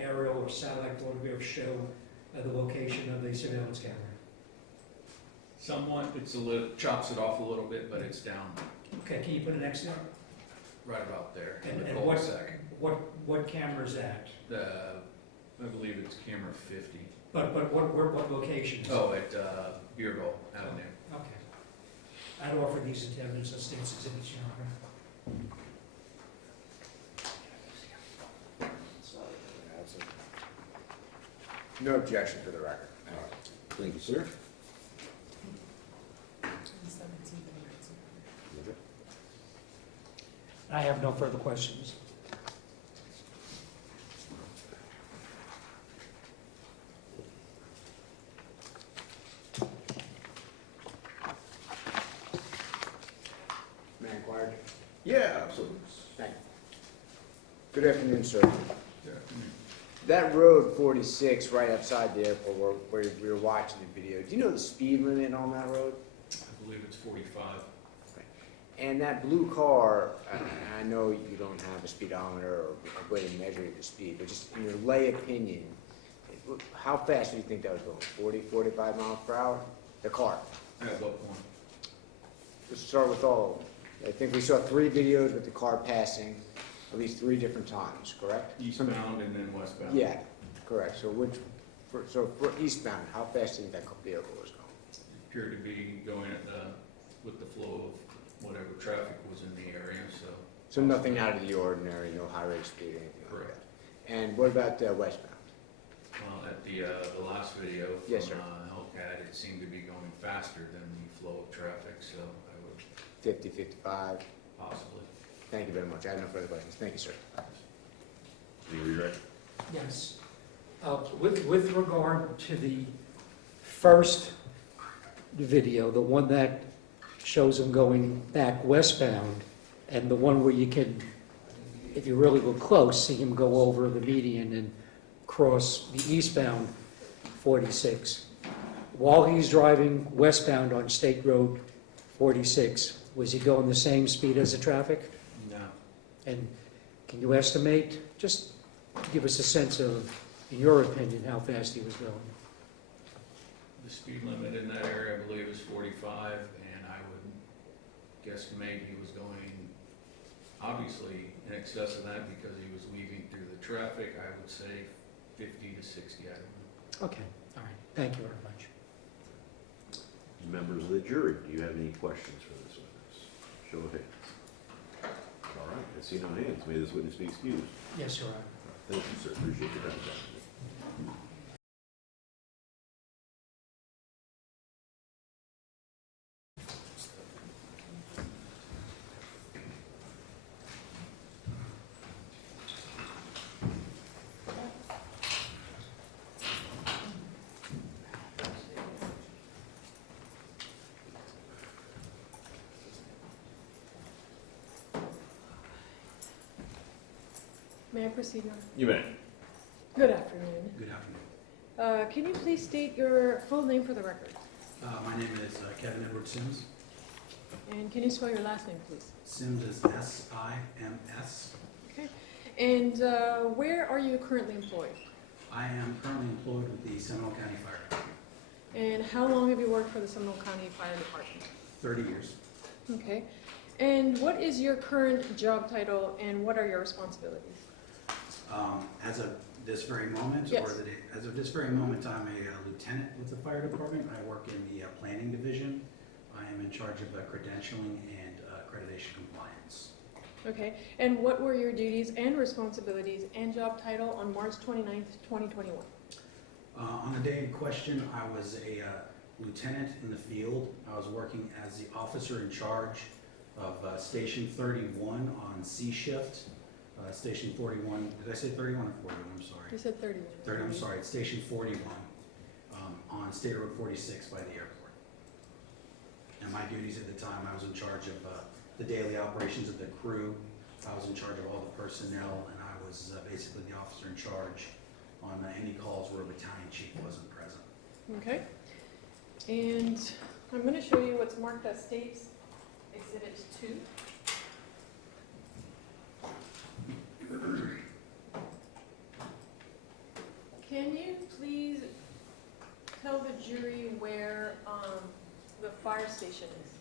aerial or satellite photograph show the location of the surveillance camera? Somewhat, it's a little, chops it off a little bit, but it's down Okay, can you put an X there? right about there. in the And cul-de-sac. what camera is that? I believe it's camera 50. But what location? Oh, at Beardall Avenue. Okay. I'd offer these as evidence of State's Exhibits, Your Honor. No objection for the record. All right. Thank you, sir. I have no further questions. May I inquire? Yeah, absolutely. Thank you. Good afternoon, sir. Yeah. That road 46 right outside the airport where we were watching the video, do you know the speed limit on that road? I believe it's 45. And that blue car, I know you don't have a speedometer or a way to measure the speed, but just in your lay opinion, how fast do you think that was going? 40, 45 miles per hour? The car? At what point? Let's start with all of them. I think we saw 3 videos with the car passing at least 3 different times, correct? Eastbound and then westbound. Yeah, correct. So for eastbound, how fast do you think that vehicle was going? Appeared to be going with the flow of whatever traffic was in the area, so. So nothing out of the ordinary, no high rate of speed, anything like Correct. that? And what about westbound? At the last video Yes, sir. from Hellcat, it seemed to be going faster than the flow of traffic, so I would 50, 55? possibly. Thank you very much. I have no further questions. Thank you, sir. Any redirect? Yes. With regard to the first video, the one that shows him going back westbound, and the one where you can, if you really look close, see him go over the median and cross the eastbound 46. While he's driving westbound on State Road 46, was he going the same speed as the traffic? No. And can you estimate, just to give us a sense of, in your opinion, how fast he was going? The speed limit in that area, I believe, is 45, and I would guesstimate he was going, obviously, in excess of that because he was weaving through the traffic. I would say 50 to 60, I don't know. Okay, all right, thank you very much. Members of the jury, do you have any questions for this witness? Show of hands. All right, I see no hands. May this witness be excused. Yes, Your Honor. Thank you, sir. Appreciate your time. May I proceed, Your Honor? You may. Good afternoon. Good afternoon. Can you please state your full name for the record? My name is Kevin Edward Sims. And can you spell your last name, please? Sims is S-I-M-S. Okay. And where are you currently employed? I am currently employed with the Seminole County Fire Department. And how long have you worked for the Seminole County Fire Department? 30 years. Okay. And what is your current job title and what are your responsibilities? As of this very moment, Yes. as of this very moment, I'm a lieutenant with the fire department. I work in the planning division. I am in charge of credentialing and accreditation compliance. Okay. And what were your duties and responsibilities and job title on March 29th, 2021? On the day in question, I was a lieutenant in the field. I was working as the officer in charge of Station 31 on C shift. Station 41, did I say 31 or 41? I'm sorry. You said 31. 30, I'm sorry, it's Station 41 on State Road 46 by the airport. And my duties at the time, I was in charge of the daily operations of the crew. I was in charge of all the personnel, and I was basically the officer in charge on any calls where a battalion chief wasn't present. Okay. And I'm going to show you what's marked as State's Exhibit 2. Can you please tell the jury where the fire station is?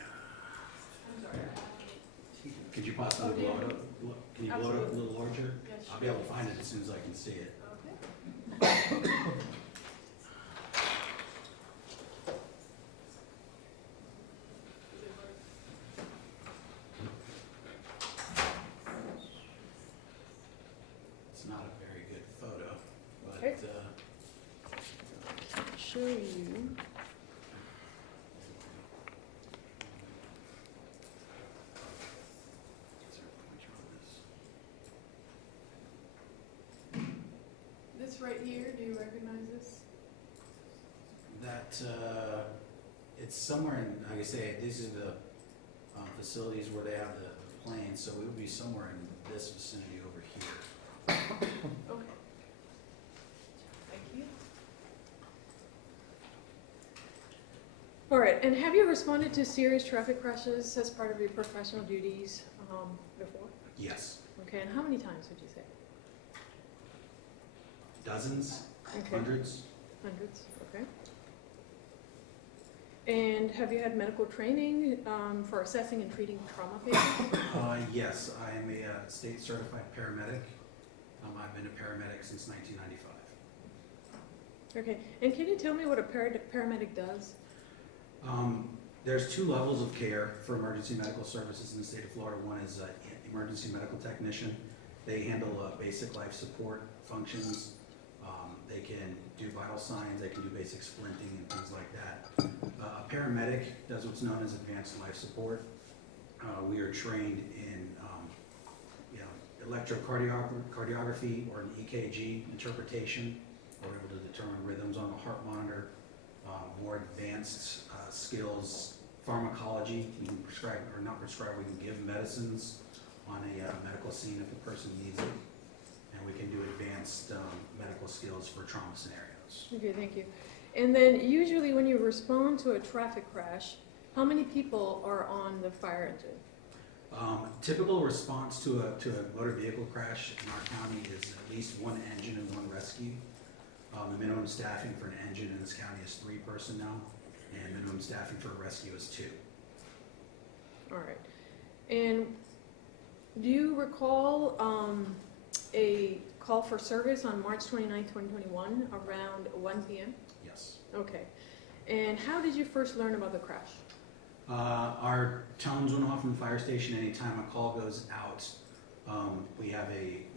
I'm sorry. Could you possibly blow it up? Can you blow it up a Absolutely. little larger? Yes, I'll be able to find it as soon as I can see it. Okay. It's not a very good photo, but Okay. Show you. is there a pointer on this? This right here, do you recognize this? That, it's somewhere in, like I say, these are the facilities where they have the planes, so it would be somewhere in this vicinity over here. Okay. Thank you. All right, right, and have you responded to serious traffic crashes as part of your professional duties before? Yes. Okay, and how many times would you say? Dozens, Okay. hundreds. Hundreds, okay. And have you had medical training for assessing and treating trauma patients? Yes, I am a state certified paramedic. I've been a paramedic since 1995. Okay, and can you tell me what a paramedic does? There's two levels of care for emergency medical services in the state of Florida. One is emergency medical technician. They handle basic life support functions. They can do vital signs, they can do basic splinting and things like that. A paramedic does what's known as advanced life support. We are trained in electrocardiography or an EKG interpretation. We're able to determine rhythms on the heart monitor, more advanced skills, pharmacology. We can prescribe or not prescribe, we can give medicines on a medical scene if the person needs it. And we can do advanced medical skills for trauma scenarios. Okay, thank you. And then usually when you respond to a traffic crash, how many people are on the fire engine? Typical response to a motor vehicle crash in our county is at least one engine and one rescue. The minimum staffing for an engine in this county is 3 personnel, and minimum staffing for a rescue is 2. All right. And do you recall a call for service on March 29, 2021 around 1 p.m.? Yes. Okay. And how did you first learn about the crash? Our tones went off in the fire station anytime a call goes out. We have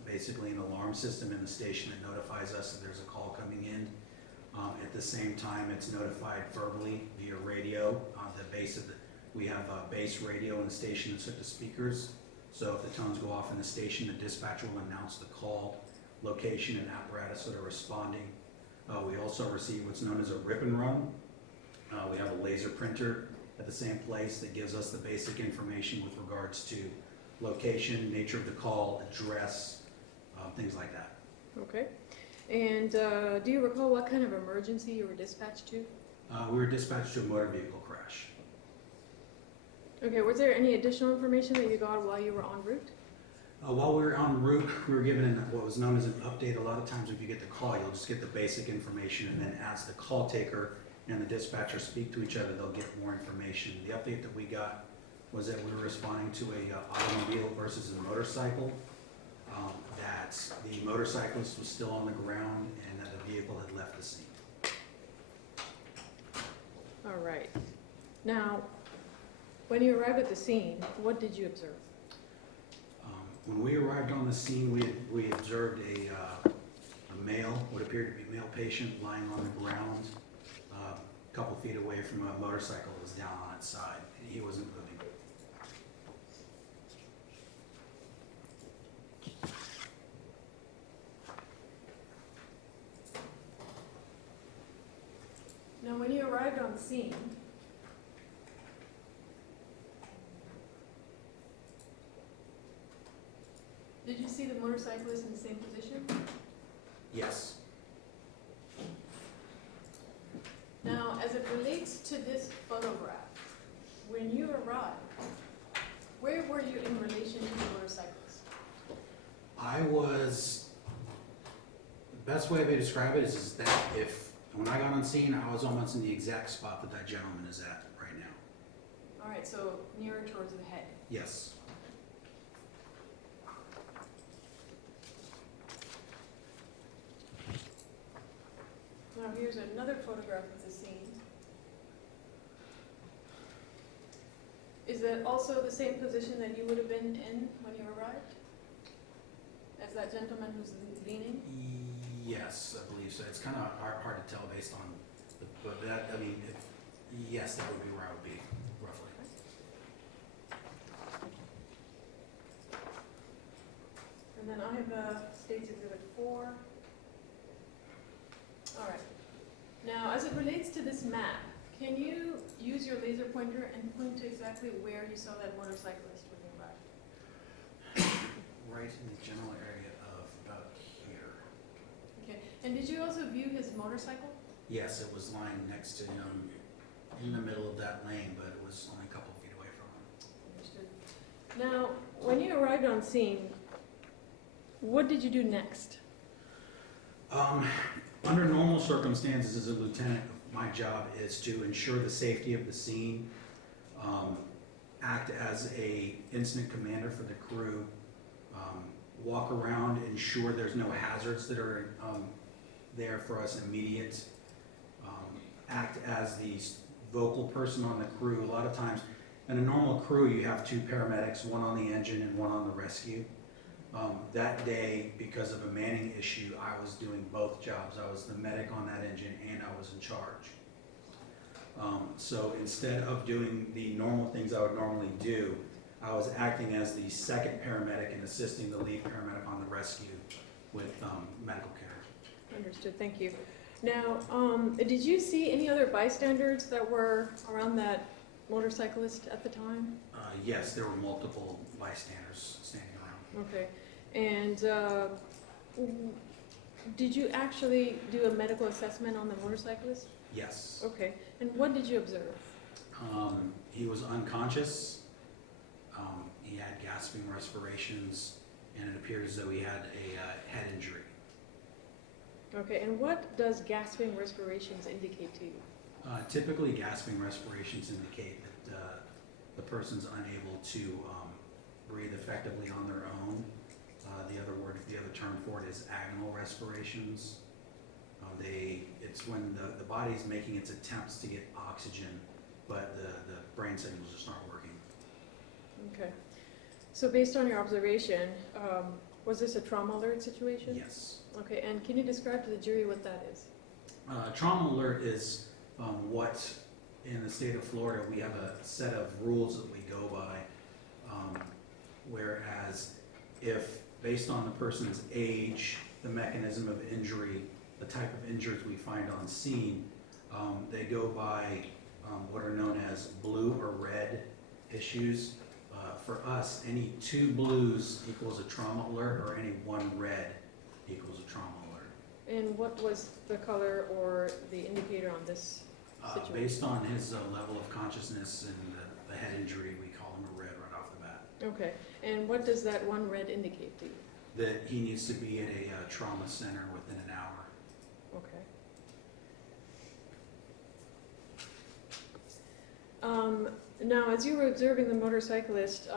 basically an alarm system in the station that notifies us that there's a call coming in. At the same time, it's notified verbally via radio. We have a base radio in the station that's hooked to speakers. So if the tones go off in the station, the dispatcher will announce the call, location, and apparatus that are responding. We also receive what's known as a rip and run. We have a laser printer at the same place that gives us the basic information with regards to location, nature of the call, address, things like that. Okay. And do you recall what kind of emergency you were dispatched to? We were dispatched to a motor vehicle crash. Okay, was there any additional information that you got while you were en route? While we were en route, we were given what was known as an update. A lot of times if you get the call, you'll just get the basic information, and then as the call taker and the dispatcher speak to each other, they'll get more information. The update that we got was that we were responding to a automobile versus a motorcycle, that the motorcyclist was still on the ground and that the vehicle had left the scene. All right. Now, when you arrived at the scene, what did you observe? When we arrived on the scene, we observed a male, what appeared to be a male patient, lying on the ground, a couple feet away from a motorcycle that was down on its side. He wasn't moving. Now, when you arrived on scene, did you see the motorcyclist in the same position? Yes. Now, as it relates to this photograph, when you arrived, where were you in relation to the motorcyclist? I was, the best way to describe it is that when I got on scene, I was almost in the exact spot that that gentleman is at right now. All right, so nearer towards the head. Yes. Now, here's another photograph of the scene. Is that also the same position that you would have been in when you arrived? As that gentleman who's leaning? Yes, I believe so. It's kind of hard to tell based on, but that, I mean, yes, that would be where I would be, roughly. And then I have States Exhibit 4. All right. Now, as it relates to this map, can you use your laser pointer and point to exactly where you saw that motorcyclist when you arrived? Right in the general area of about here. Okay. And did you also view his motorcycle? Yes, it was lying next to him in the middle of that lane, but it was only a couple of feet away from him. Now, when you arrived on scene, what did you do next? Under normal circumstances, as a lieutenant, my job is to ensure the safety of the scene, act as a incident commander for the crew, walk around, ensure there's no hazards that are there for us immediate, act as the vocal person on the crew. A lot of times, in a normal crew, you have two paramedics, one on the engine and one on the rescue. That day, because of a manning issue, I was doing both jobs. I was the medic on that engine and I was in charge. So instead of doing the normal things I would normally do, I was acting as the second paramedic and assisting the lead paramedic on the rescue with medical care. Understood, thank you. Now, did you see any other bystanders that were around that motorcyclist at the time? Yes, there were multiple bystanders standing around. Okay, and did you actually do a medical assessment on the motorcyclist? Yes. Okay, and what did you observe? He was unconscious. He had gasping respirations, and it appeared as though he had a head injury. Okay, and what does gasping respirations indicate to you? Typically, gasping respirations indicate that the person's unable to breathe effectively on their own. The other term for it is agonal respirations. It's when the body's making its attempts to get oxygen, but the brain signals just aren't working. Okay, so based on your observation, was this a trauma alert situation? Yes. Okay, and can you describe to the jury what that is? Trauma alert is what, in the state of Florida, we have a set of rules that we go by, whereas if, based on the person's age, the mechanism of injury, the type of injuries we find on scene, they go by what are known as blue or red issues. For us, any 2 blues equals a trauma alert, or any 1 red equals a trauma alert. And what was the color or the indicator on this situation? Based on his level of consciousness and the head injury, we call him a red right off the bat. Okay, and what does that 1 red indicate to you? That he needs to be at a trauma center within an hour. Okay. Now, as you were observing the motorcyclist,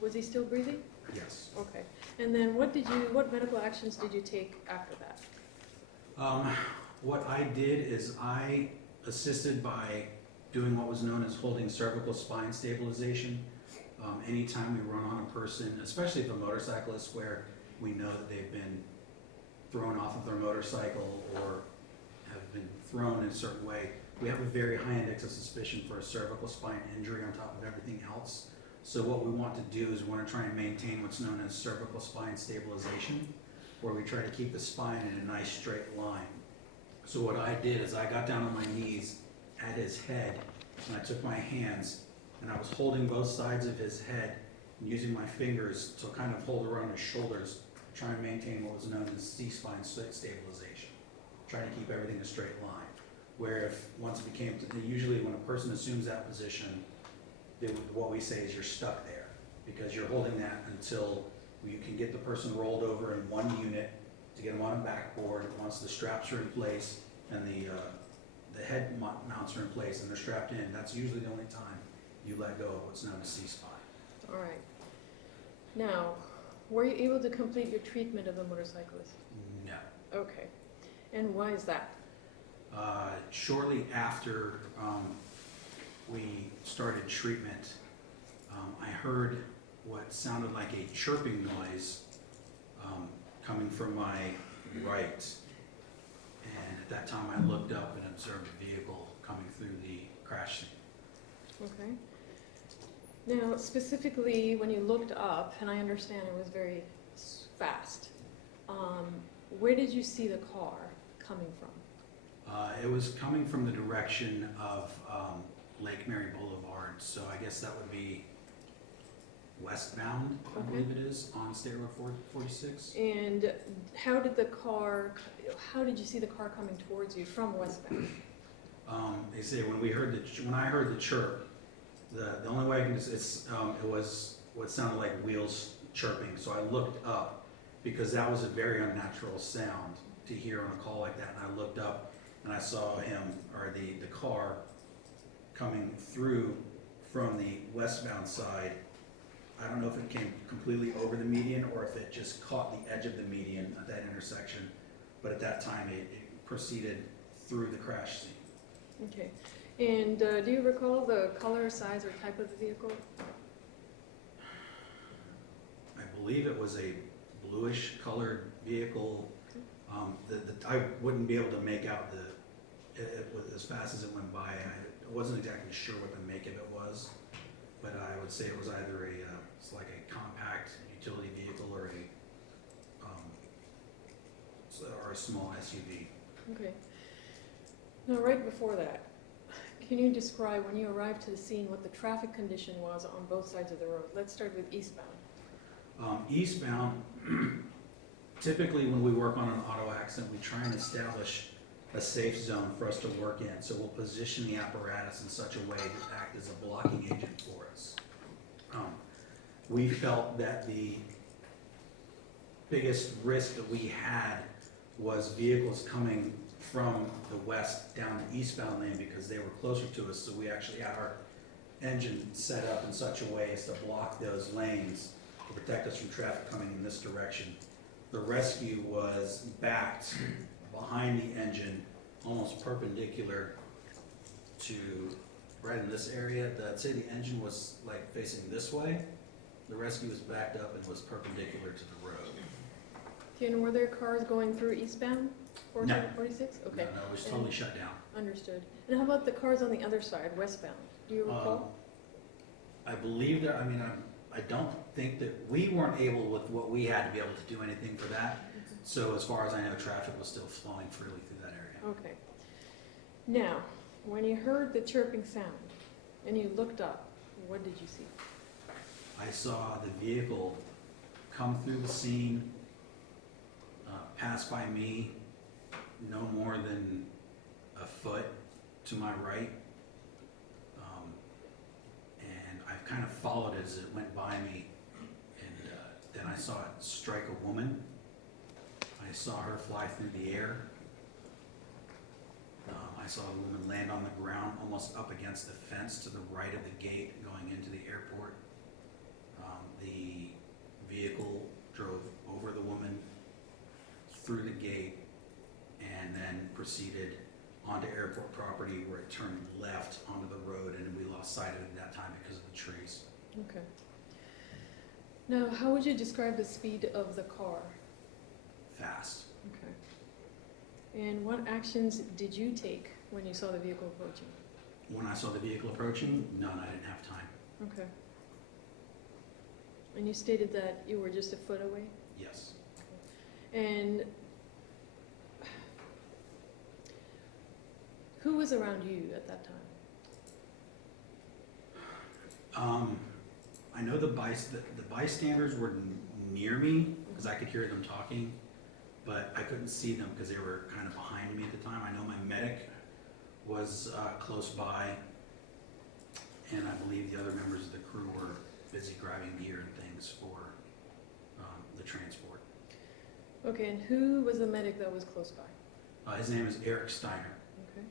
was he still breathing? Yes. Okay. And then what medical actions did you take after that? What I did is I assisted by doing what was known as holding cervical spine stabilization. Anytime we run on a person, especially if a motorcyclist where we know that they've been thrown off of their motorcycle or have been thrown in a certain way, we have a very high index of suspicion for a cervical spine injury on top of everything else. So what we want to do is we want to try and maintain what's known as cervical spine stabilization, where we try to keep the spine in a nice straight line. So what I did is I got down on my knees at his head, and I took my hands, and I was holding both sides of his head and using my fingers to kind of hold around his shoulders, trying to maintain what was known as C-spine stabilization, trying to keep everything in a straight line. Where if once it became, usually when a person assumes that position, what we say is you're stuck there, because you're holding that until you can get the person rolled over in one unit to get them on a backboard. Once the straps are in place and the head mounts are in place and they're strapped in, that's usually the only time you let go of what's known as C-spine. All right. Now, were you able to complete your treatment of the motorcyclist? No. Okay. And why is that? Shortly after we started treatment, I heard what sounded like a chirping noise coming from my right. And at that time I looked up and observed a vehicle coming through the crash scene. Okay. Now, specifically, when you looked up, and I understand it was very fast, where did you see the car coming from? It was coming from the direction of Lake Mary Boulevard, so I guess that would be westbound, I Okay. believe it is, on State Road 46. And how did you see the car coming towards you from westbound? They say when I heard the chirp, the only way I can just, it was what sounded like wheels chirping. So I looked up because that was a very unnatural sound to hear on a call like that. And I looked up and I saw him, or the car, coming through from the westbound side. I don't know if it came completely over the median or if it just caught the edge of the median at that intersection. But at that time, it proceeded through the crash scene. Okay. And do you recall the color, size, or type of the vehicle? I believe it was a bluish colored vehicle. I wouldn't be able to make out as fast as it went by. I wasn't exactly sure what the make of it was, but I would say it was either it's like a compact utility vehicle or a small SUV. Okay. Now, right before that, can you describe when you arrived to the scene what the traffic condition was on both sides of the road? Let's start with eastbound. Eastbound, typically when we work on an auto accident, we try and establish a safe zone for us to work in. So we'll position the apparatus in such a way to act as a blocking agent for us. We felt that the biggest risk that we had was vehicles coming from the west down the eastbound lane because they were closer to us. So we actually had our engine set up in such a way as to block those lanes to protect us from traffic coming in this direction. The rescue was backed behind the engine, almost perpendicular to right in this area. I'd say the engine was like facing this way. The rescue was backed up and was perpendicular to the road. And were there cars going through eastbound? No. 46? Okay. No, it was totally shut down. Understood. And how about the cars on the other side, westbound? Do you recall? I believe there, I don't think that, we weren't able with what we had to be able to do anything for that. So as far as I know, traffic was still flowing freely through that area. Okay. Now, when you heard the chirping sound and you looked up, what did you see? I saw the vehicle come through the scene, pass by me, no more than a foot to my right. And I've kind of followed it as it went by me. And then I saw it strike a woman. I saw her fly through the air. I saw the woman land on the ground, almost up against the fence to the right of the gate going into the airport. The vehicle drove over the woman, through the gate, and then proceeded onto airport property where it turned left onto the road, and we lost sight of it at that time because of the trees. Okay. Now, how would you describe the speed of the car? Fast. Okay. And what actions did you take when you saw the vehicle approaching? When I saw the vehicle approaching, none, I didn't have time. Okay. And you stated that you were just a foot away? Yes. And who was around you at that time? I know the bystanders were near me because I could hear them talking, but I couldn't see them because they were kind of behind me at the time. I know my medic was close by, and I believe the other members of the crew were busy grabbing gear and things for the transport. Okay, and who was the medic that was close by? His name is Eric Steiner. Okay.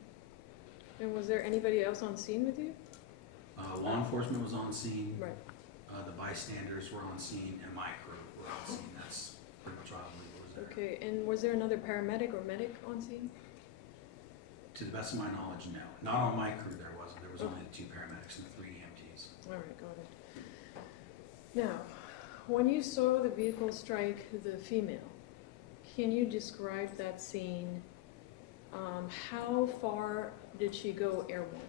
And was there anybody else on scene with you? Law enforcement was on scene. Right. The bystanders were on scene, and my crew were on scene. That's pretty much all I believe was there. Okay, and was there another paramedic or medic on scene? To the best of my knowledge, no. Not on my crew there wasn't. There was only 2 paramedics and 3 EMTs. All right, got it. Now, when you saw the vehicle strike the female, can you describe that scene? How far did she go airborne?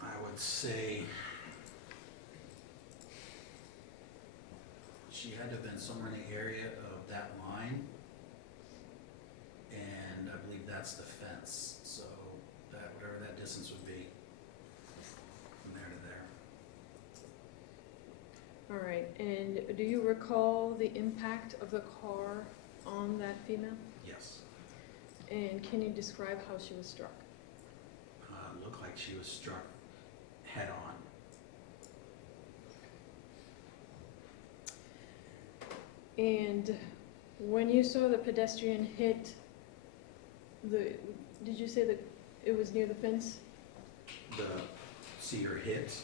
I would say she had to have been somewhere in the area of that line, and I believe that's the fence. So that whatever that distance would be from there to there. All right, and do you recall the impact of the car on that female? Yes. And can you describe how she was struck? Looked like she was struck head on. And when you saw the pedestrian hit the, did you say that it was near the fence? See her hit,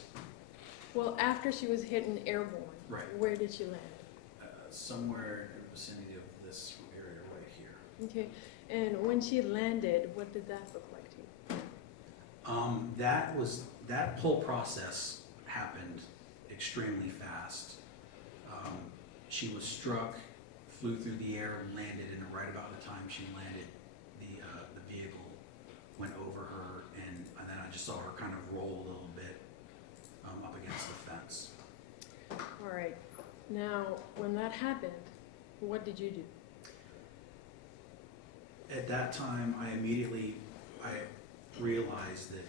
Well, after she was hit and airborne, right, where did she land? somewhere in the vicinity of this area right here. Okay, and when she landed, what did that look like to you? That whole process happened extremely fast. She was struck, flew through the air, landed, and right about the time she landed, the vehicle went over her, and then I just saw her kind of roll a little bit up against the fence. All right, now, when that happened, what did you do? At that time, I realized that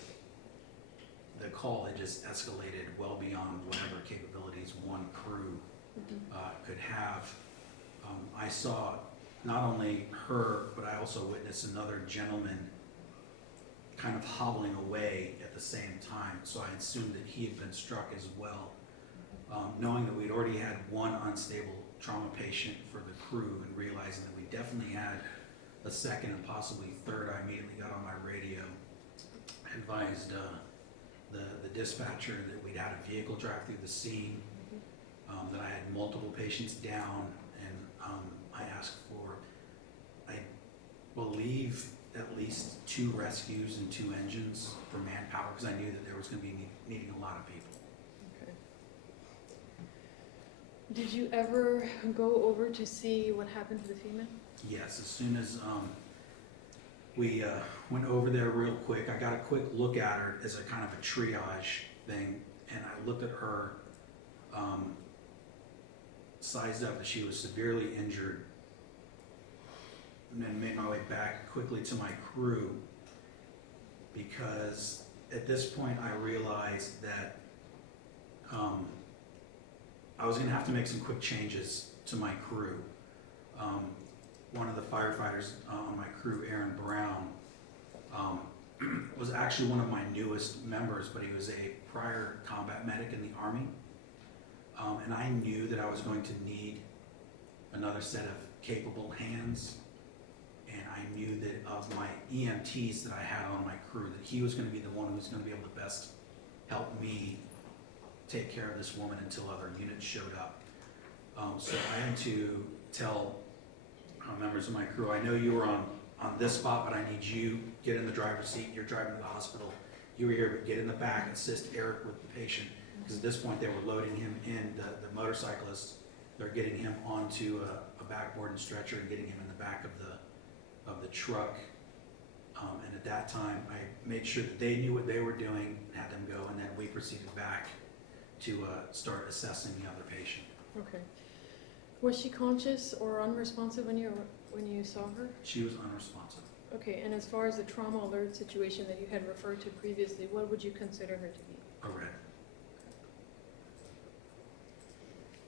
the call had just escalated well beyond whatever capabilities one crew could have. I saw not only her, but I also witnessed another gentleman kind of hobbling away at the same time, so I assumed that he had been struck as well. Knowing that we'd already had one unstable trauma patient for the crew and realizing that we definitely had a second and possibly third, I immediately got on my radio, advised the dispatcher that we'd had a vehicle drive through the scene, that I had multiple patients down, and I asked for, I believe, at least 2 rescues and 2 engines for manpower, because I knew that there was going to be needing a lot of people. Okay. Did you ever go over to see what happened to the female? Yes, as soon as we went over there real quick, I got a quick look at her as a kind of a triage thing, and I looked at her, sized up that she was severely injured, and then made my way back quickly to my crew, because at this point I realized that I was going to have to make some quick changes to my crew. One of the firefighters on my crew, Aaron Brown, was actually one of my newest members, but he was a prior combat medic in the Army. And I knew that I was going to need another set of capable hands, and I knew that of my EMTs that I had on my crew, that he was going to be the one who was going to be able to best help me take care of this woman until other units showed up. So I had to tell members of my crew, I know you were on this spot, but I need you, get in the driver's seat, you're driving to the hospital, you were here, but get in the back, assist Eric with the patient. Because at this point they were loading him in, the motorcyclists, they're getting him onto a backboard and stretcher and getting him in the back of the truck. And at that time, I made sure that they knew what they were doing, had them go, and then we proceeded back to start assessing the other patient. Okay. Was she conscious or unresponsive when you saw her? She was unresponsive. Okay, and as far as the trauma alert situation that you had referred to previously, what would you consider her to be? A red.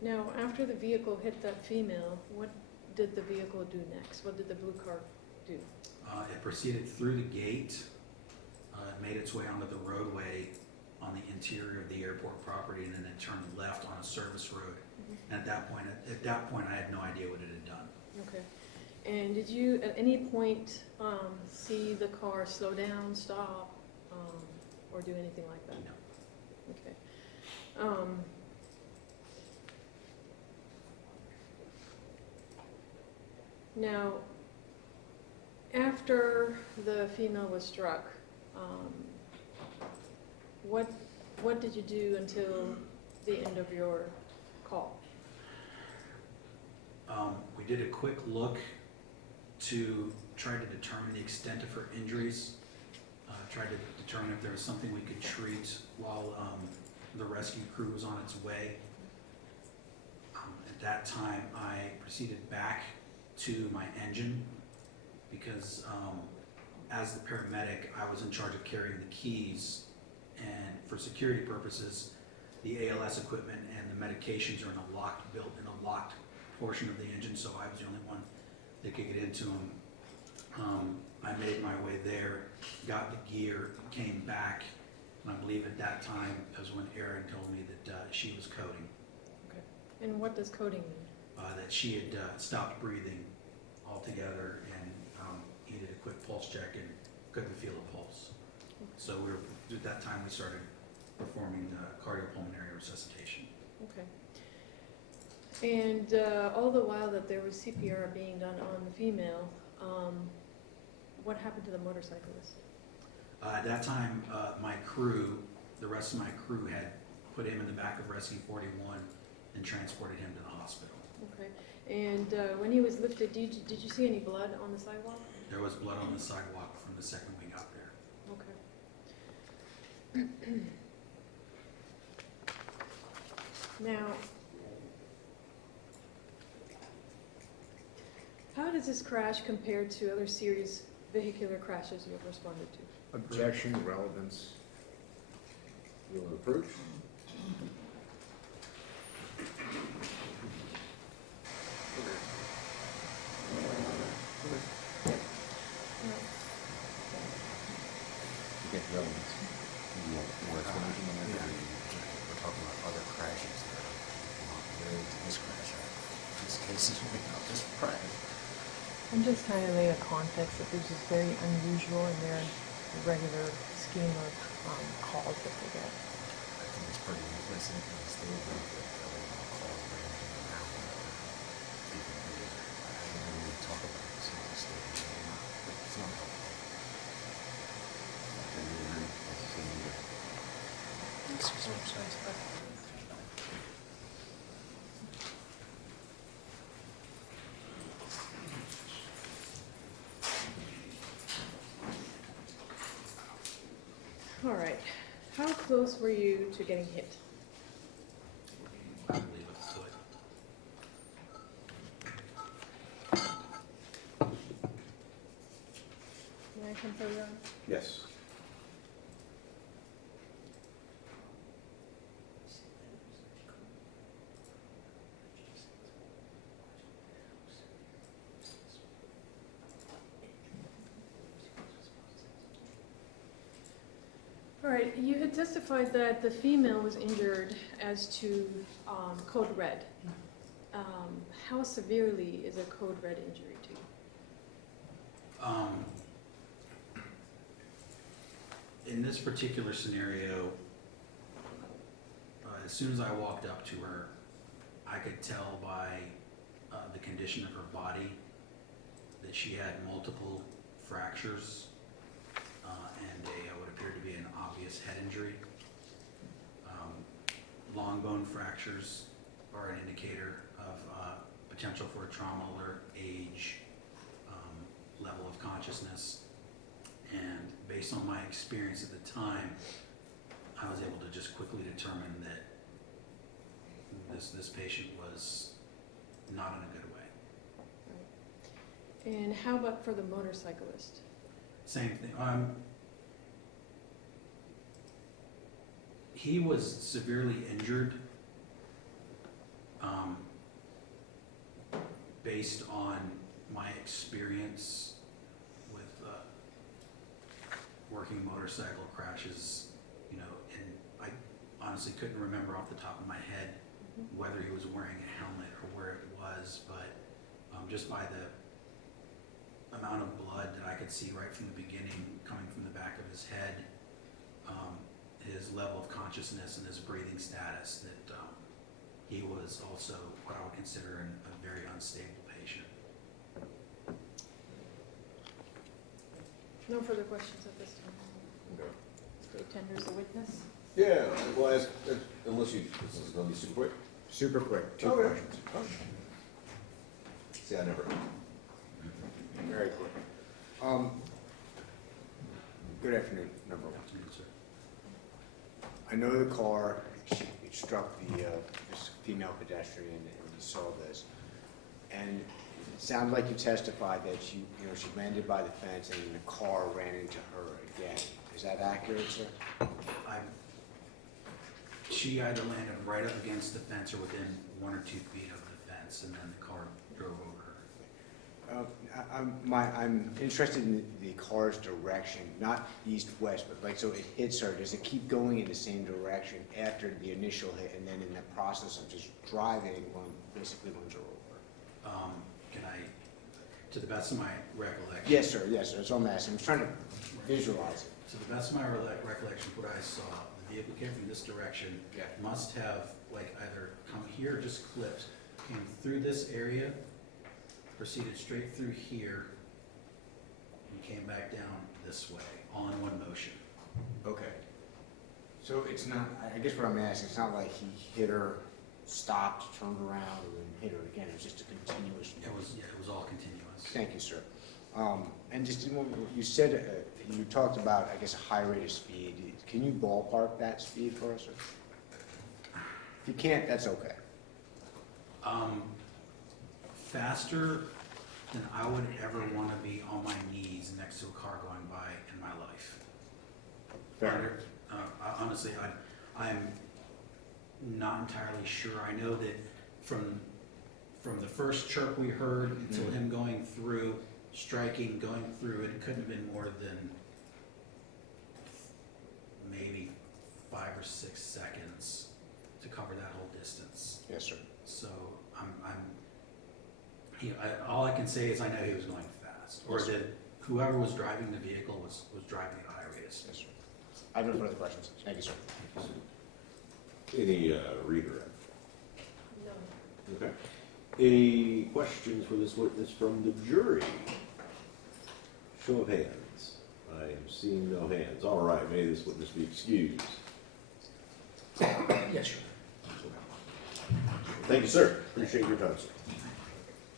Now, after the vehicle hit that female, what did the vehicle do next? What did the blue car do? It proceeded through the gate, made its way onto the roadway on the interior of the airport property, and then it turned left on a service road. And at that point, I had no idea what it had done. Okay. And did you, at any point, see the car slow down, stop, or do anything like that? No. Okay. Now, after the female was struck, what did you do until the end of your call? We did a quick look to try to determine the extent of her injuries, tried to determine if there was something we could treat while the rescue crew was on its way. At that time, I proceeded back to my engine because as the paramedic, I was in charge of carrying the keys, and for security purposes, the ALS equipment and the medications are in a locked portion of the engine, so I was the only one that could get into them. I made my way there, got the gear, came back, and I believe at that time was when Erin told me that she was coding, And what does coding mean? that she had stopped breathing altogether and needed a quick pulse check and couldn't feel a pulse. So at that time we started performing cardiopulmonary resuscitation. Okay. And all the while that there was CPR being done on the female, what happened to the motorcyclist? At that time, my crew, the rest of my crew had put him in the back of Rescue 41 and transported him to the hospital. Okay. And when he was lifted, did you see any blood on the sidewalk? There was blood on the sidewalk from the second we got there. Okay. Now, how does this crash compare to other serious vehicular crashes you have responded to? Objection, relevance. You want to approach? Get relevance. You want more explanation on that? We're talking about other crashes that are not related to this crash. These cases will be not this crash. I'm just trying to lay a context that this is very unusual in their regular scheme of calls that they get. I think it's pretty implicit in the statement that they will call random amount. I don't really talk about this in the statement. It's not helpful. Excuse me, I'm sorry. All right. How close were you to getting hit? I believe a foot. May I come further on? Yes. All right. You had testified that the female was injured as to code red. How severely is a code red injury to you? In this particular scenario, as soon as I walked up to her, I could tell by the condition of her body that she had multiple fractures and what appeared to be an obvious head injury. Long bone fractures are an indicator of potential for a trauma alert, age, level of consciousness. And based on my experience at the time, I was able to just quickly determine that this patient was not in a good way. And how about for the motorcyclist? Same thing. He was severely injured based on my experience with working motorcycle crashes, you know, and I honestly couldn't remember off the top of my head whether he was wearing a helmet or where it was, but just by the amount of blood that I could see right from the beginning coming from the back of his head, his level of consciousness and his breathing status, that he was also what I would consider a very unstable patient. No further questions at this time. Okay. State tenders the witness. Yeah, well, unless you, this is gonna be super quick. Super quick, two Okay. questions. See, I never. Very quick. Good afternoon, number one. I know the car, it struck this female pedestrian, and you saw this. And it sounded like you testified that she landed by the fence and then the car ran into her again. Is that accurate, sir? She either landed right up against the fence or within 1 or 2 feet of the fence, and then the car drove over her. I'm interested in the car's direction, not east-west, but like, so it hits her, does it keep going in the same direction after the initial hit, and then in the process of just driving, basically runs her over? Can I, to the best of my recollection? Yes, sir, that's what I'm asking, I'm trying to visualize it. To the best of my recollection, what I saw, the vehicle came from this direction, Yeah. must have like either come here, or just clipped, came through this area, proceeded straight through here, and came back down this way, all in one motion. Okay. So it's not, I guess what I'm asking, it's not like he hit her, stopped, turned around, and then hit her again, it was just a continuous. It was all continuous. Thank you, sir. And just, you said, you talked about, I guess, a high rate of speed. Can you ballpark that speed for us, sir? If you can't, that's okay. Faster than I would ever want to be on my knees next to a car going by in my life. Fair. Honestly, I'm not entirely sure. I know that from the first chirp we heard until him going through, striking, going through, it couldn't have been more than maybe 5 or 6 seconds to cover that whole distance. Yes, sir. So all I can say is I know he was going fast, or Yes, sir. that whoever was driving the vehicle was driving at a high rate of speed. Yes, sir. I have no further questions. Thank you, sir. Any redirect? No. Okay. Any questions for this witness from the jury? Show of hands. I am seeing no hands. All right, may this witness be excused. Yes, sir. Thank you, sir. Appreciate your time, sir.